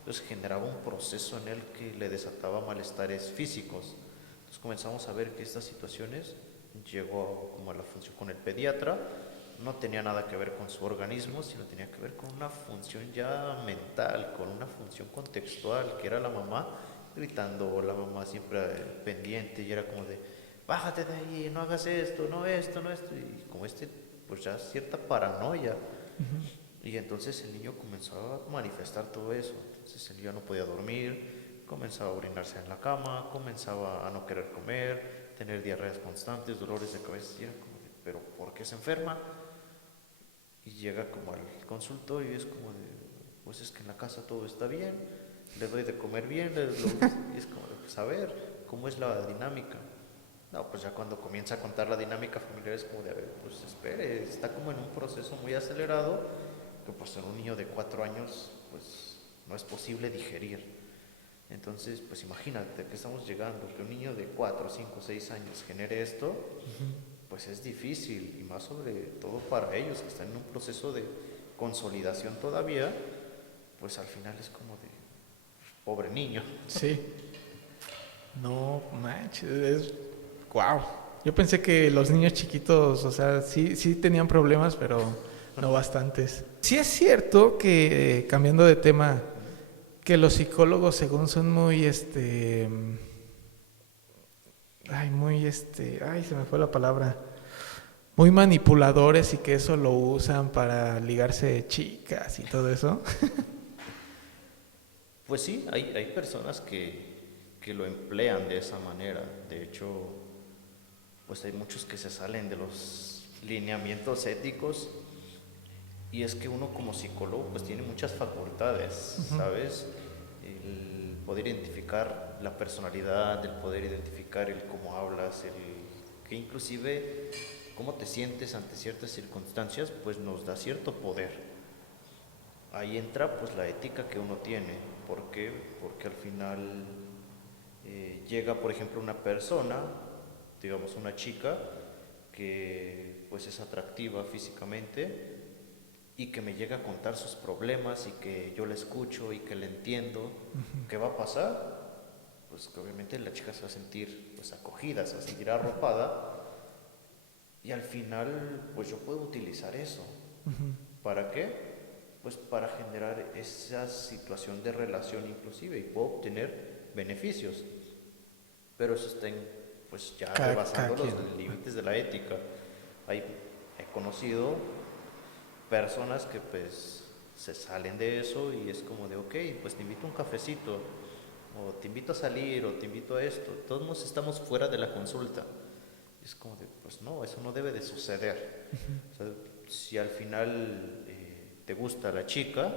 Entonces generaba un proceso en él que le desataba malestares físicos. Entonces comenzamos a ver que estas situaciones llegó como a la función con el pediatra, no tenía nada que ver con su organismo, sino tenía que ver con una función ya mental, con una función contextual, que era la mamá gritando, la mamá siempre pendiente, y era como de, bájate de ahí, no hagas esto, no esto, no esto, y como pues ya cierta paranoia. Y entonces el niño comenzó a manifestar todo eso. Entonces el niño no podía dormir, comenzaba a orinarse en la cama, comenzaba a no querer comer, tener diarreas constantes, dolores de cabeza. Y era como de, ¿pero por qué se enferma? Y llega como al consultorio y es como de, pues es que en la casa todo está bien, le doy de comer bien, y es como de, pues a ver, ¿cómo es la dinámica? No, pues ya cuando comienza a contar la dinámica familiar es como de, a ver, pues espere, está como en un proceso muy acelerado que pues en un niño de 4 años pues no es posible digerir. Entonces, pues imagínate que estamos llegando, que un niño de 4, 5, 6 años genere esto, pues es difícil, y más sobre todo para ellos que están en un proceso de consolidación todavía, pues al final es como de, pobre niño. Sí. No manches, wow. Yo pensé que los niños chiquitos, o sea, sí tenían problemas, pero no bastantes. Sí es cierto que, cambiando de tema, que los psicólogos según son muy, se me fue la palabra, muy manipuladores y que eso lo usan para ligarse chicas y todo eso. Pues sí, hay personas que lo emplean de esa manera. De hecho, pues hay muchos que se salen de los lineamientos éticos, y es que uno como psicólogo pues tiene muchas facultades, ¿sabes? El poder identificar la personalidad, el poder identificar el cómo hablas, el que inclusive cómo te sientes ante ciertas circunstancias, pues nos da cierto poder. Ahí entra pues la ética que uno tiene. ¿Por qué? Porque al final llega, por ejemplo, una persona, digamos una chica, que pues es atractiva físicamente y que me llega a contar sus problemas y que yo le escucho y que le entiendo. ¿Qué va a pasar? Pues que obviamente la chica se va a sentir pues acogida, se va a sentir arropada, y al final pues yo puedo utilizar eso. ¿Para qué? Pues para generar esa situación de relación inclusive, y puedo obtener beneficios, pero eso está pues ya rebasando los límites de la ética. He conocido personas que pues se salen de eso y es como de, ok, pues te invito a un cafecito, o te invito a salir, o te invito a esto. Todos nos estamos fuera de la consulta. Es como de, pues no, eso no debe de suceder. O sea, si al final te gusta la chica,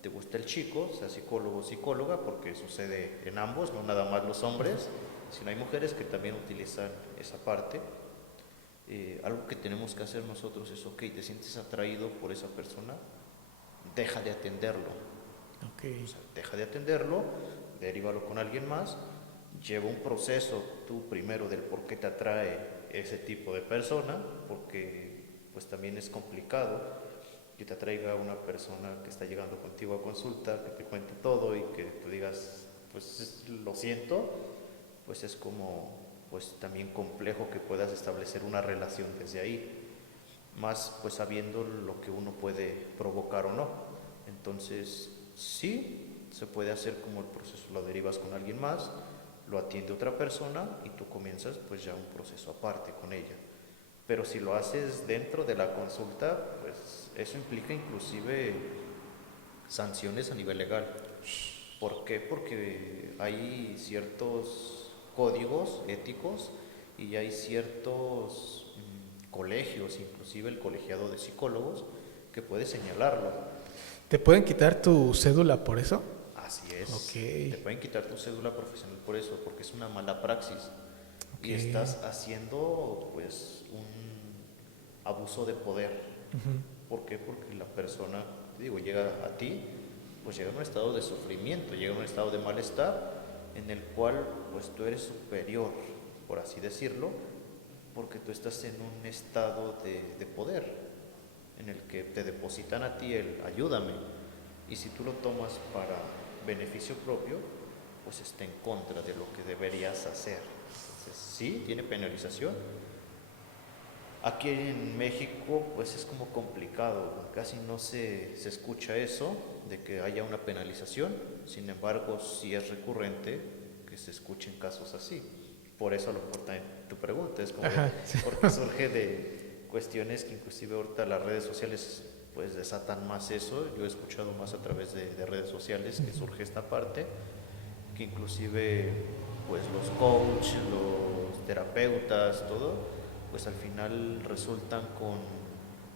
te gusta el chico, sea psicólogo o psicóloga, porque sucede en ambos, no nada más los hombres, sino hay mujeres que también utilizan esa parte. Algo que tenemos que hacer nosotros es, ok, te sientes atraído por esa persona, deja de atenderlo. Okay. O sea, deja de atenderlo, derívalo con alguien más, lleva un proceso tú primero del por qué te atrae ese tipo de persona, porque pues también es complicado que te atraiga una persona que está llegando contigo a consulta, que te cuente todo y que tú digas, pues lo siento, pues es como pues también complejo que puedas establecer una relación desde ahí, más pues sabiendo lo que uno puede provocar o no. Entonces sí, se puede hacer como el proceso, lo derivas con alguien más, lo atiende otra persona y tú comienzas pues ya un proceso aparte con ella. Pero si lo haces dentro de la consulta, pues eso implica inclusive sanciones a nivel legal. ¿Por qué? Porque hay ciertos códigos éticos y hay ciertos colegios, inclusive el colegiado de psicólogos, que puede señalarlo. ¿Te pueden quitar tu cédula por eso? Así es. Te Ok, pueden quitar tu cédula profesional por eso, porque es una mala praxis. ok. Y estás haciendo pues un abuso de poder. Ujú. ¿Por qué? Porque la persona, te digo, llega a ti, pues llega en un estado de sufrimiento, llega en un estado de malestar en el cual pues tú eres superior, por así decirlo, porque tú estás en un estado de poder, en el que te depositan a ti el ayúdame, y si tú lo tomas para beneficio propio, pues está en contra de lo que deberías hacer. Entonces, sí, tiene penalización. Aquí en México pues es como complicado, casi no se escucha eso de que haya una penalización, sin embargo sí es recurrente que se escuchen casos así. Por eso a lo mejor también tu pregunta es como de, Ajá, sí. porque surge de cuestiones que inclusive ahorita las redes sociales pues desatan más eso. Yo he escuchado más a través de redes sociales que surge esta parte, que inclusive pues los coaches, los terapeutas, todo, pues al final resultan con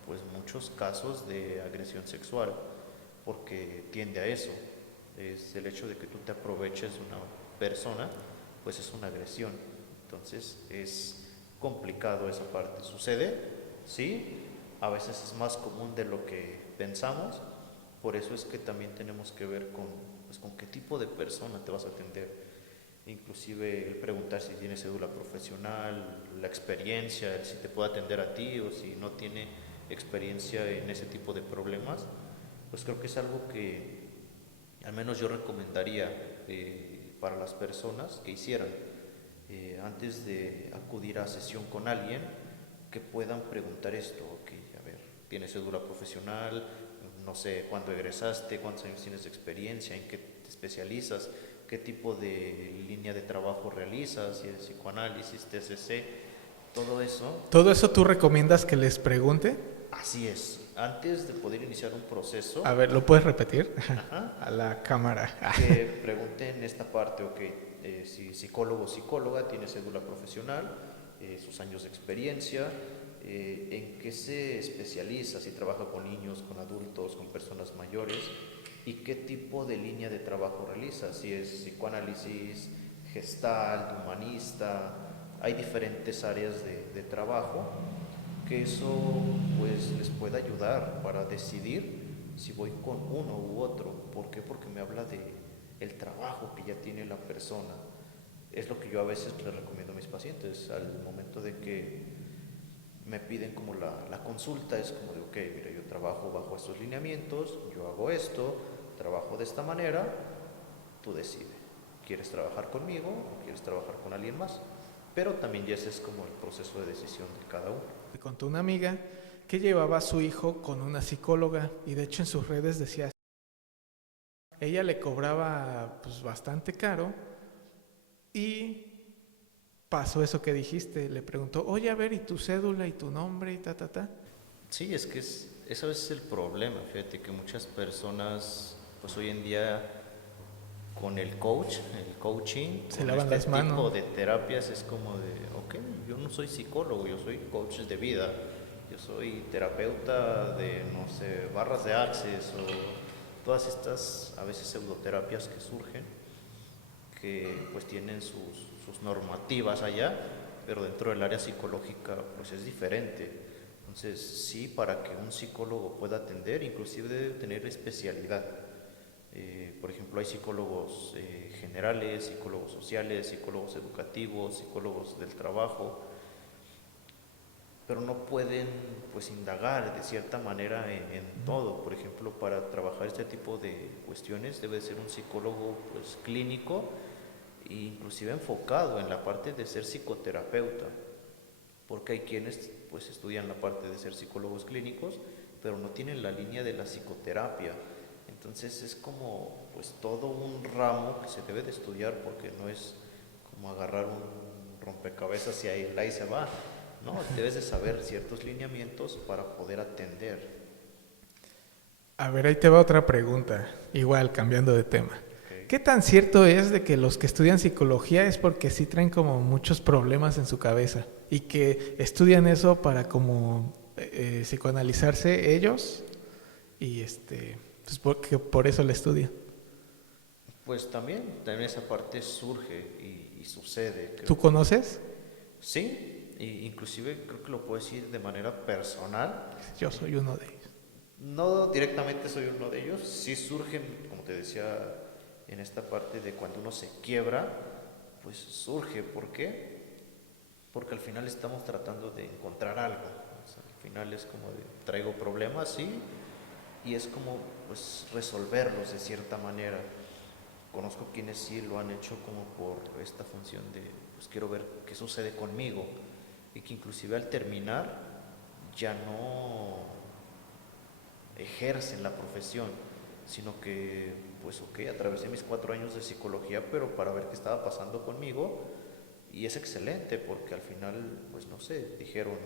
pues muchos casos de agresión sexual, porque tiende a eso. Es el hecho de que tú te aproveches de una persona, pues es una agresión. Entonces es complicado esa parte. Sucede, sí, a veces es más común de lo que pensamos, por eso es que también tenemos que ver con, pues, con qué tipo de persona te vas a atender. Inclusive el preguntar si tiene cédula profesional, la experiencia, el si te puede atender a ti o si no tiene experiencia en ese tipo de problemas, pues creo que es algo que al menos yo recomendaría para las personas que hicieran antes de acudir a sesión con alguien, que puedan preguntar esto, ok, a ver, ¿tienes cédula profesional? No sé, ¿cuándo egresaste? ¿Cuántos años tienes de experiencia? ¿En qué te especializas? ¿Qué tipo de línea de trabajo realizas? Si es psicoanálisis, TCC, todo eso. ¿Todo eso tú recomiendas que les pregunte? Así es. Antes de poder iniciar un proceso, A ver, ¿lo puedes repetir? ajá, A la cámara. que pregunten esta parte, ok, si psicólogo o psicóloga tiene cédula profesional, sus años de experiencia, en qué se especializa, si trabaja con niños, con adultos, con personas mayores, y qué tipo de línea de trabajo realiza, si es psicoanálisis, gestalt, humanista. Hay diferentes áreas de trabajo, que eso pues les puede ayudar para decidir si voy con uno u otro. ¿Por qué? Porque me habla de el trabajo que ya tiene la persona. Es lo que yo a veces les recomiendo a mis pacientes al momento de que me piden como la consulta. Es como de, ok, mira, yo trabajo bajo estos lineamientos, yo hago esto, trabajo de esta manera, tú decides. ¿Quieres trabajar conmigo o quieres trabajar con alguien más? Pero también ya ese es como el proceso de decisión de cada uno. Me contó una amiga que llevaba a su hijo con una psicóloga y de hecho en sus redes decía, ella le cobraba pues bastante caro y pasó eso que dijiste, le preguntó, oye, a ver, ¿y tu cédula y tu nombre y ta, ta, ta? Sí, es que eso es el problema, fíjate que muchas personas, pues hoy en día con el coaching, Se con lavan este las tipo manos. de terapias es como de, ok, yo no soy psicólogo, yo soy coach de vida, yo soy terapeuta de, no sé, barras de access o todas estas a veces pseudoterapias que surgen, que pues tienen sus normativas allá, pero dentro del área psicológica pues es diferente. Entonces sí, para que un psicólogo pueda atender, inclusive debe tener especialidad. Por ejemplo, hay psicólogos generales, psicólogos sociales, psicólogos educativos, psicólogos del trabajo, pero no pueden pues indagar de cierta manera en todo. Por ejemplo, para trabajar este tipo de cuestiones debe ser un psicólogo pues clínico e inclusive enfocado en la parte de ser psicoterapeuta, porque hay quienes pues estudian la parte de ser psicólogos clínicos, pero no tienen la línea de la psicoterapia. Entonces es como pues todo un ramo que se debe de estudiar, porque no es como agarrar un rompecabezas y ahí se va. No, debes de saber ciertos lineamientos para poder atender. A ver, ahí te va otra pregunta, igual cambiando de tema. Okay. ¿Qué tan cierto es de que los que estudian psicología es porque sí traen como muchos problemas en su cabeza y que estudian eso para como psicoanalizarse ellos y pues porque por eso le estudian? Pues también esa parte surge y sucede, ¿Tú creo. conoces? Sí, inclusive creo que lo puedo decir de manera personal. Yo soy uno de ellos. No directamente soy uno de ellos, sí surgen, como te decía, en esta parte de cuando uno se quiebra, pues surge. ¿Por qué? Porque al final estamos tratando de encontrar algo. O sea, al final es como de, traigo problemas, sí, y es como pues resolverlos de cierta manera. Conozco quienes sí lo han hecho como por esta función de, pues quiero ver qué sucede conmigo, y que inclusive al terminar ya no ejercen la profesión, sino que, pues ok, atravesé mis 4 años de psicología, pero para ver qué estaba pasando conmigo, y es excelente porque al final, pues no sé, dijeron,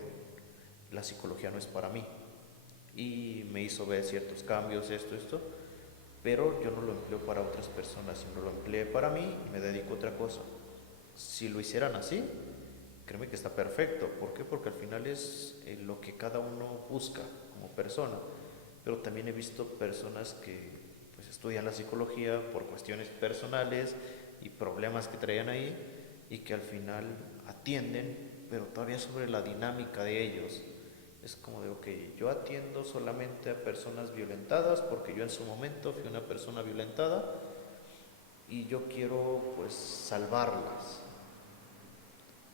la psicología no es para mí, y me hizo ver ciertos cambios, esto, pero yo no lo empleo para otras personas, sino lo empleé para mí y me dedico a otra cosa. Si lo hicieran así, créeme que está perfecto. ¿Por qué? Porque al final es lo que cada uno busca como persona. Pero también he visto personas que pues estudian la psicología por cuestiones personales y problemas que traían ahí, y que al final atienden, pero todavía sobre la dinámica de ellos. Es como de, ok, yo atiendo solamente a personas violentadas porque yo en su momento fui una persona violentada y yo quiero pues salvarlas.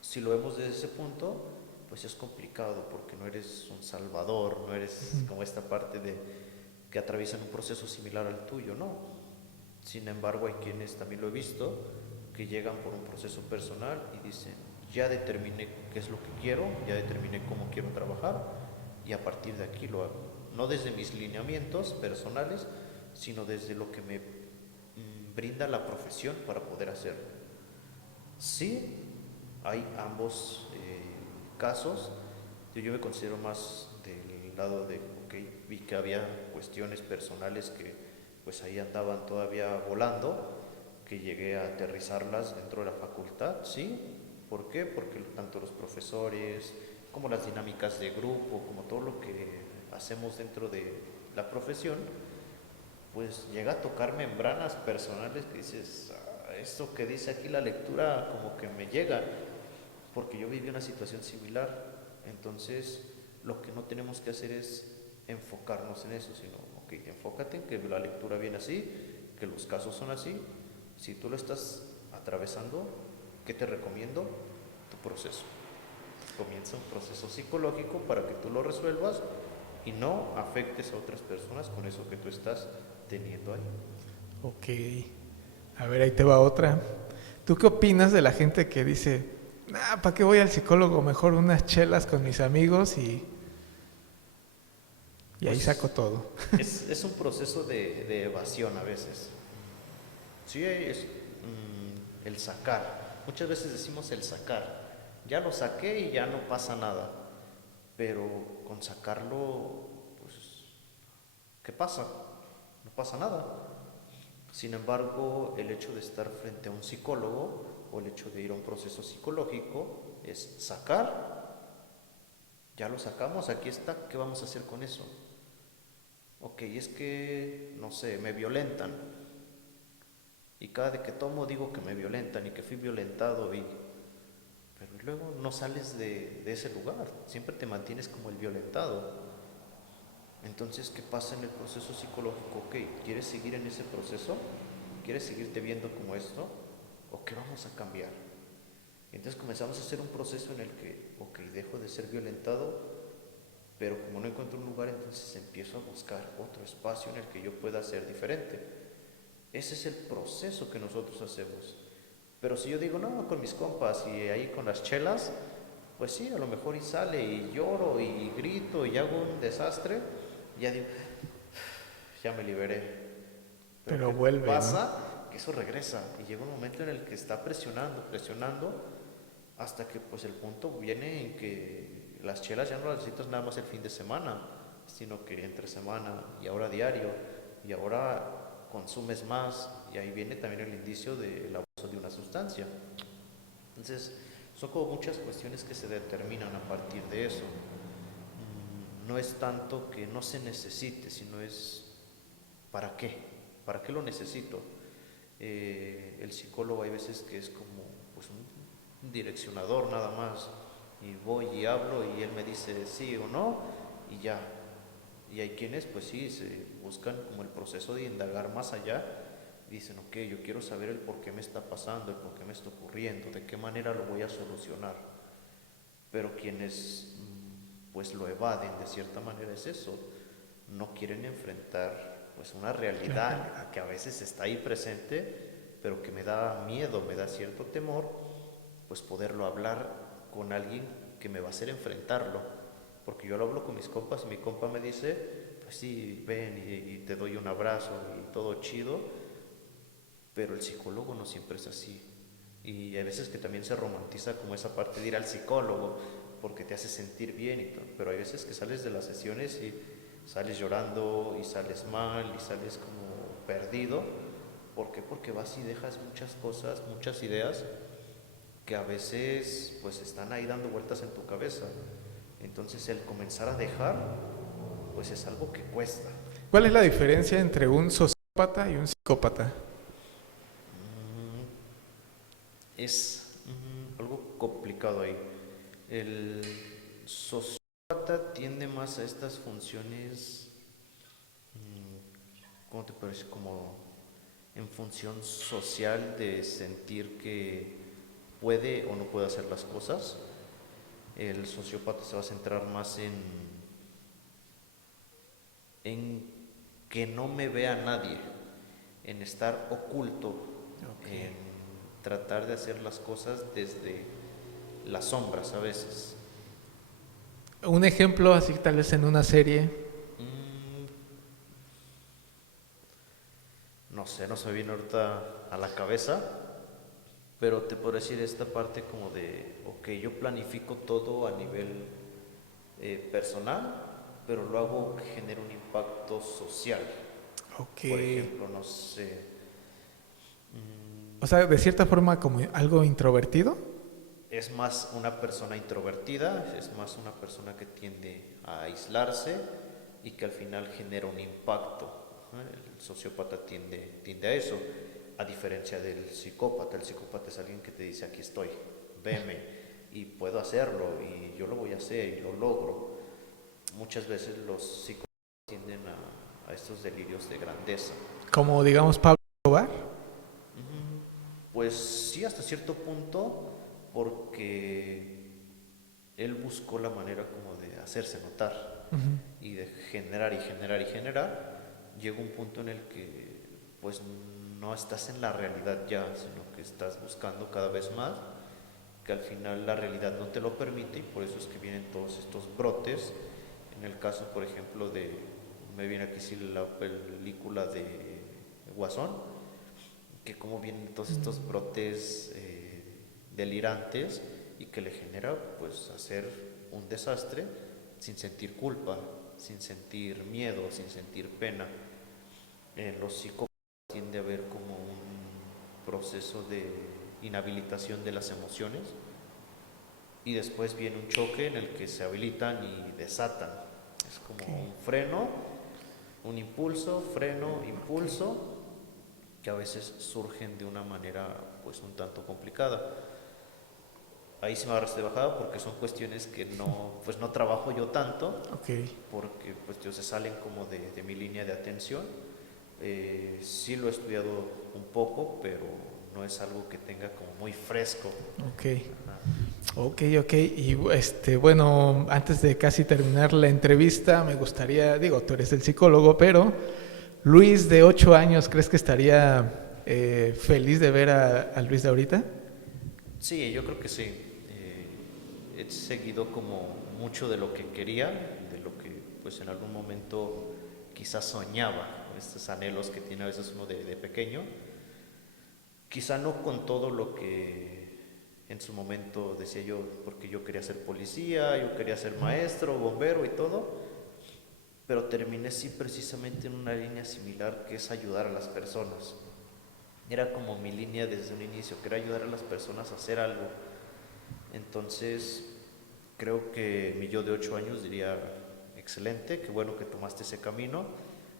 Si lo vemos desde ese punto, pues es complicado porque no eres un salvador, no eres como esta parte de que atraviesan un proceso similar al tuyo, no. Sin embargo, hay quienes también lo he visto que llegan por un proceso personal y dicen, ya determiné qué es lo que quiero, ya determiné cómo quiero trabajar y a partir de aquí lo hago. No desde mis lineamientos personales, sino desde lo que me brinda la profesión para poder hacerlo. Sí, hay ambos casos. Yo me considero más del lado de, ok, vi que había cuestiones personales que pues ahí andaban todavía volando, que llegué a aterrizarlas dentro de la facultad, ¿sí? ¿Por qué? Porque tanto los profesores, como las dinámicas de grupo, como todo lo que hacemos dentro de la profesión, pues llega a tocar membranas personales que dices, "Ah, esto que dice aquí la lectura como que me llega, porque yo viví una situación similar". Entonces, lo que no tenemos que hacer es enfocarnos en eso, sino, ok, enfócate en que la lectura viene así, que los casos son así. Si tú lo estás atravesando, ¿qué te recomiendo? Tu proceso. Comienza un proceso psicológico para que tú lo resuelvas y no afectes a otras personas con eso que tú estás teniendo ahí. Ok. A ver, ahí te va otra. ¿Tú qué opinas de la gente que dice, nah, ¿para qué voy al psicólogo? Mejor unas chelas con mis amigos y ahí saco Pues todo. es un proceso de evasión a veces. Sí, es el sacar. Muchas veces decimos el sacar. Ya lo saqué y ya no pasa nada. Pero con sacarlo, pues, ¿qué pasa? No pasa nada. Sin embargo, el hecho de estar frente a un psicólogo o el hecho de ir a un proceso psicológico es sacar, ya lo sacamos, aquí está, ¿qué vamos a hacer con eso? Ok, es que, no sé, me violentan y cada vez que tomo digo que me violentan y que fui violentado pero luego no sales de ese lugar, siempre te mantienes como el violentado. Entonces, ¿qué pasa en el proceso psicológico? Ok, ¿quieres seguir en ese proceso? ¿Quieres seguirte viendo como esto? ¿O qué vamos a cambiar? Entonces comenzamos a hacer un proceso en el que, ok, dejo de ser violentado, pero como no encuentro un lugar, entonces empiezo a buscar otro espacio en el que yo pueda ser diferente. Ese es el proceso que nosotros hacemos. Pero si yo digo, no, con mis compas y ahí con las chelas, pues sí, a lo mejor y sale y lloro y grito y hago un desastre, y ya digo, ya me liberé. Pero Pero ¿qué vuelve, ¿no? pasa? Que eso regresa y llega un momento en el que está presionando, hasta que pues el punto viene en que las chelas ya no las necesitas nada más el fin de semana, sino que entre semana y ahora diario, y ahora consumes más, y ahí viene también el indicio del abuso de una sustancia. Entonces, son como muchas cuestiones que se determinan a partir de eso. No es tanto que no se necesite, sino es ¿para qué? ¿Para qué lo necesito? El psicólogo hay veces que es como pues un direccionador nada más, y voy y hablo y él me dice sí o no y ya. Y hay quienes pues sí se buscan como el proceso de indagar más allá, y dicen ok, yo quiero saber el por qué me está pasando, el por qué me está ocurriendo, de qué manera lo voy a solucionar. Pero quienes pues lo evaden de cierta manera es eso, no quieren enfrentar pues una Claro. realidad que a veces está ahí presente, pero que me da miedo, me da cierto temor, pues poderlo hablar con alguien que me va a hacer enfrentarlo. Porque yo lo hablo con mis compas y mi compa me dice, pues sí, ven y te doy un abrazo y todo chido, pero el psicólogo no siempre es así. Y hay veces que también se romantiza como esa parte de ir al psicólogo porque te hace sentir bien y todo, pero hay veces que sales de las sesiones y sales llorando y sales mal y sales como perdido. ¿Por qué? Porque vas y dejas muchas cosas, muchas ideas que a veces pues están ahí dando vueltas en tu cabeza. Entonces el comenzar a dejar pues es algo que cuesta. ¿Cuál es la diferencia entre un sociópata y un psicópata? Mm, es algo complicado ahí. El sociópata tiende más a estas funciones, ¿cómo te parece? Como en función social de sentir que puede o no puede hacer las cosas. El sociópata se va a centrar más en que no me vea nadie, en estar oculto, Ok. en tratar de hacer las cosas desde las sombras a veces. Un ejemplo, así tal vez en una serie. Mm, no sé, no se me viene ahorita a la cabeza, pero te puedo decir esta parte como de, ok, yo planifico todo a nivel personal, pero lo hago que genere un impacto social. Ok. Por ejemplo, no sé, O sea, de cierta forma como algo introvertido. es más una persona introvertida, es más una persona que tiende a aislarse y que al final genera un impacto. El sociópata tiende a eso, a diferencia del psicópata. El psicópata es alguien que te dice aquí estoy, veme y puedo hacerlo y yo lo voy a hacer y lo logro. Muchas veces los psicópatas tienden a estos delirios de grandeza. Como digamos Pablo Escobar. Pues sí, hasta cierto punto, porque él buscó la manera como de hacerse notar y de generar y generar y generar. Llega un punto en el que pues no estás en la realidad ya, sino que estás buscando cada vez más, que al final la realidad no te lo permite y por eso es que vienen todos estos brotes. En el caso, por ejemplo, me viene aquí sí la película de Guasón, que como vienen todos estos brotes delirantes y que le genera pues hacer un desastre sin sentir culpa, sin sentir miedo, sin sentir pena. En los psicópatas tiende a haber como un proceso de inhabilitación de las emociones y después viene un choque en el que se habilitan y desatan. Es como Ok. un freno, un impulso, freno, Ok. impulso, que a veces surgen de una manera pues un tanto complicada. Ahí sí me agarraste de bajada porque son cuestiones que no, pues no trabajo yo tanto, Ok. porque pues se salen como de mi línea de atención. Sí lo he estudiado un poco, pero no es algo que tenga como muy fresco. Ok. Ajá. Ok, ok. Y bueno, antes de casi terminar la entrevista, me gustaría, digo, tú eres el psicólogo, pero Luis de 8 años, ¿crees que estaría feliz de ver a Luis de ahorita? Sí, yo creo que sí. He seguido como mucho de lo que quería, de lo que pues en algún momento quizás soñaba, estos anhelos que tiene a veces uno de pequeño. Quizá no con todo lo que en su momento decía yo, porque yo quería ser policía, yo quería ser maestro, bombero y todo, pero terminé sí precisamente en una línea similar que es ayudar a las personas. Era como mi línea desde un inicio, que era ayudar a las personas a hacer algo. Entonces, creo que mi yo de 8 años diría, excelente, qué bueno que tomaste ese camino,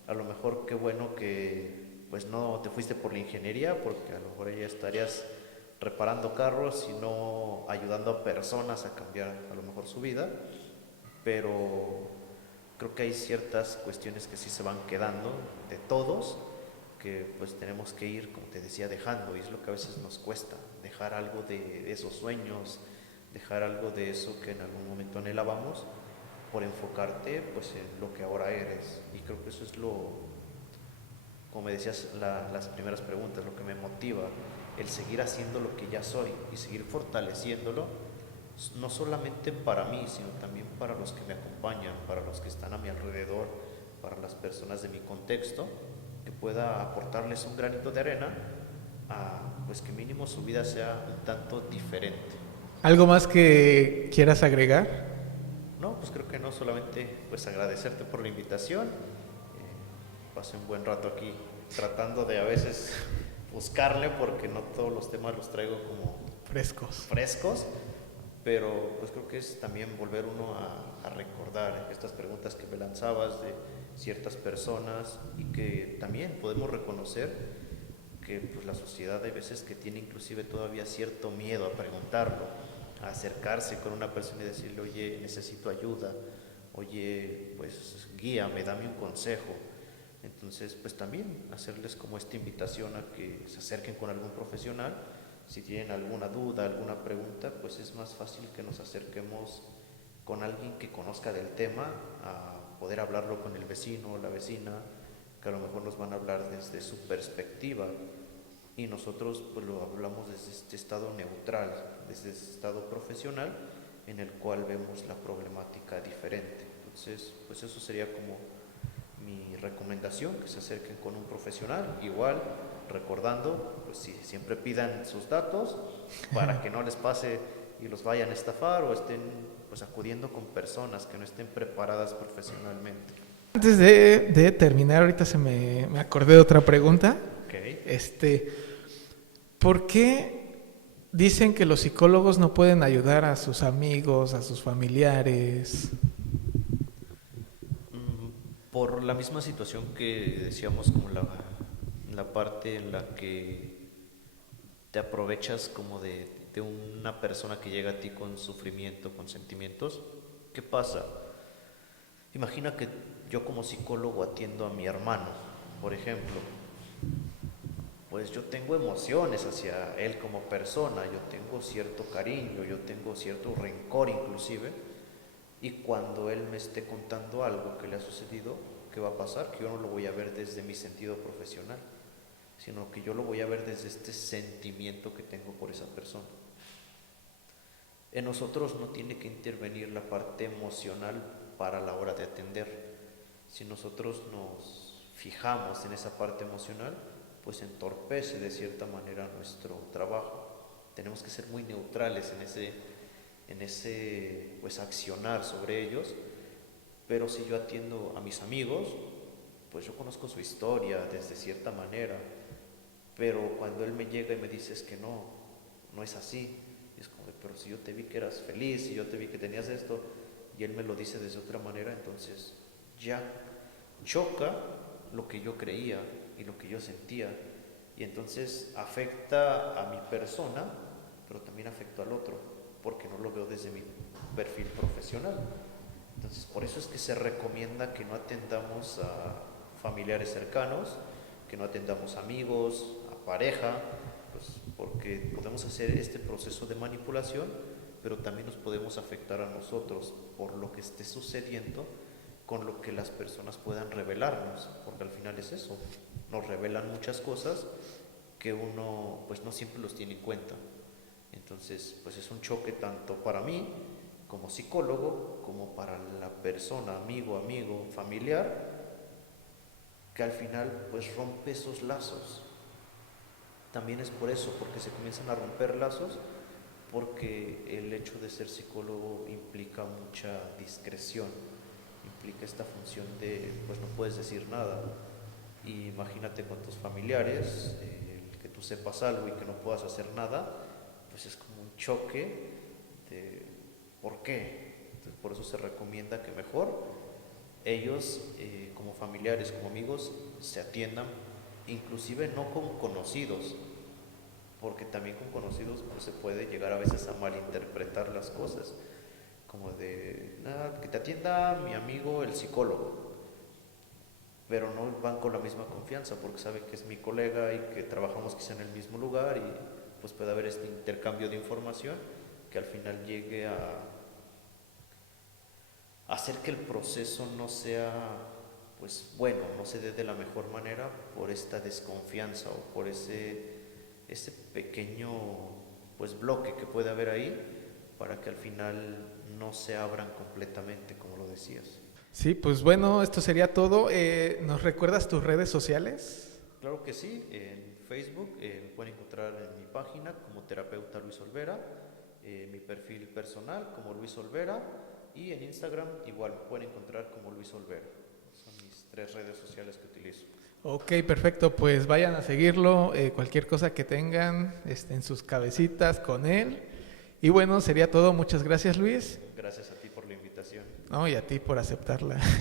a lo mejor qué bueno que pues pues no te fuiste por la ingeniería, porque a lo mejor ya estarías reparando carros y no ayudando a personas a cambiar a lo mejor su vida, pero creo que hay ciertas cuestiones que sí se van quedando de todos, que pues tenemos que ir, como te decía, dejando, y es lo que a veces nos cuesta, dejar algo de esos sueños, dejar algo de eso que en algún momento anhelábamos, por enfocarte pues en lo que ahora eres. Y creo que eso es lo, como me decías las primeras preguntas, lo que me motiva, el seguir haciendo lo que ya soy y seguir fortaleciéndolo, no solamente para mí, sino también para los que me acompañan, para los que están a mi alrededor, para las personas de mi contexto, que pueda aportarles un granito de arena a pues que mínimo su vida sea un tanto diferente. ¿Algo más que quieras agregar? No, pues creo que no, solamente pues agradecerte por la invitación. Pasé un buen rato aquí tratando de a veces buscarle porque no todos los temas los traigo como Frescos. frescos, pero pues creo que es también volver uno a recordar estas preguntas que me lanzabas de ciertas personas y que también podemos reconocer que pues la sociedad hay veces que tiene inclusive todavía cierto miedo a preguntarlo, a acercarse con una persona y decirle, oye, necesito ayuda, oye, pues guíame, dame un consejo. Entonces, pues también hacerles como esta invitación a que se acerquen con algún profesional. Si tienen alguna duda, alguna pregunta, pues es más fácil que nos acerquemos con alguien que conozca del tema, a poder hablarlo con el vecino o la vecina, que a lo mejor nos van a hablar desde su perspectiva y nosotros pues lo hablamos desde este estado neutral, desde este estado profesional en el cual vemos la problemática diferente. Entonces, pues eso sería como mi recomendación, que se acerquen con un profesional, igual recordando, pues si siempre pidan sus datos para que no les pase y los vayan a estafar o estén pues acudiendo con personas que no estén preparadas profesionalmente. Antes de terminar, ahorita me acordé de otra pregunta. Okay. ¿Por qué dicen que los psicólogos no pueden ayudar a sus amigos, a sus familiares? Por la misma situación que decíamos, como la parte en la que te aprovechas como de una persona que llega a ti con sufrimiento, con sentimientos. ¿Qué pasa? Imagina que yo como psicólogo atiendo a mi hermano, por ejemplo. Pues yo tengo emociones hacia él como persona, yo tengo cierto cariño, yo tengo cierto rencor inclusive, y cuando él me esté contando algo que le ha sucedido, ¿qué va a pasar? Que yo no lo voy a ver desde mi sentido profesional, sino que yo lo voy a ver desde este sentimiento que tengo por esa persona. En nosotros no tiene que intervenir la parte emocional para la hora de atender. Si nosotros nos fijamos en esa parte emocional, pues entorpece de cierta manera nuestro trabajo. Tenemos que ser muy neutrales en ese pues accionar sobre ellos, pero si yo atiendo a mis amigos, pues yo conozco su historia desde cierta manera, pero cuando él me llega y me dice es que no es así, y es como, pero si yo te vi que eras feliz, si yo te vi que tenías esto, y él me lo dice de otra manera, entonces ya choca lo que yo creía y lo que yo sentía, y entonces afecta a mi persona, pero también afecta al otro, porque no lo veo desde mi perfil profesional. Entonces, por eso es que se recomienda que no atendamos a familiares cercanos, que no atendamos amigos, a pareja, pues porque podemos hacer este proceso de manipulación, pero también nos podemos afectar a nosotros por lo que esté sucediendo con lo que las personas puedan revelarnos, porque al final es eso, nos revelan muchas cosas que uno pues no siempre los tiene en cuenta. Entonces, pues es un choque tanto para mí como psicólogo, como para la persona, amigo, familiar, que al final pues rompe esos lazos. También es por eso, porque se comienzan a romper lazos, porque el hecho de ser psicólogo implica mucha discreción, implica esta función de pues no puedes decir nada. Y imagínate con tus familiares, el que tú sepas algo y que no puedas hacer nada, pues es como un choque de ¿por qué? Entonces, por eso se recomienda que mejor ellos como familiares, como amigos, se atiendan inclusive no con conocidos, porque también con conocidos pues, se puede llegar a veces a malinterpretar las cosas, como de que te atienda mi amigo el psicólogo, pero no van con la misma confianza porque saben que es mi colega y que trabajamos quizá en el mismo lugar y pues puede haber este intercambio de información que al final llegue a hacer que el proceso no sea pues bueno, no se dé de la mejor manera por esta desconfianza o por ese pequeño pues bloque que puede haber ahí para que al final no se abran completamente, como lo decías. Sí, pues bueno, esto sería todo. ¿Nos recuerdas tus redes sociales? Claro que sí, en Facebook me pueden encontrar en mi página como terapeuta Luis Olvera, mi perfil personal como Luis Olvera y en Instagram igual me pueden encontrar como Luis Olvera. Son mis 3 redes sociales que utilizo. Ok, perfecto, pues vayan a seguirlo, cualquier cosa que tengan en sus cabecitas con él. Y bueno, sería todo. Muchas gracias, Luis. Gracias a ti por la invitación. No, y a ti por aceptarla.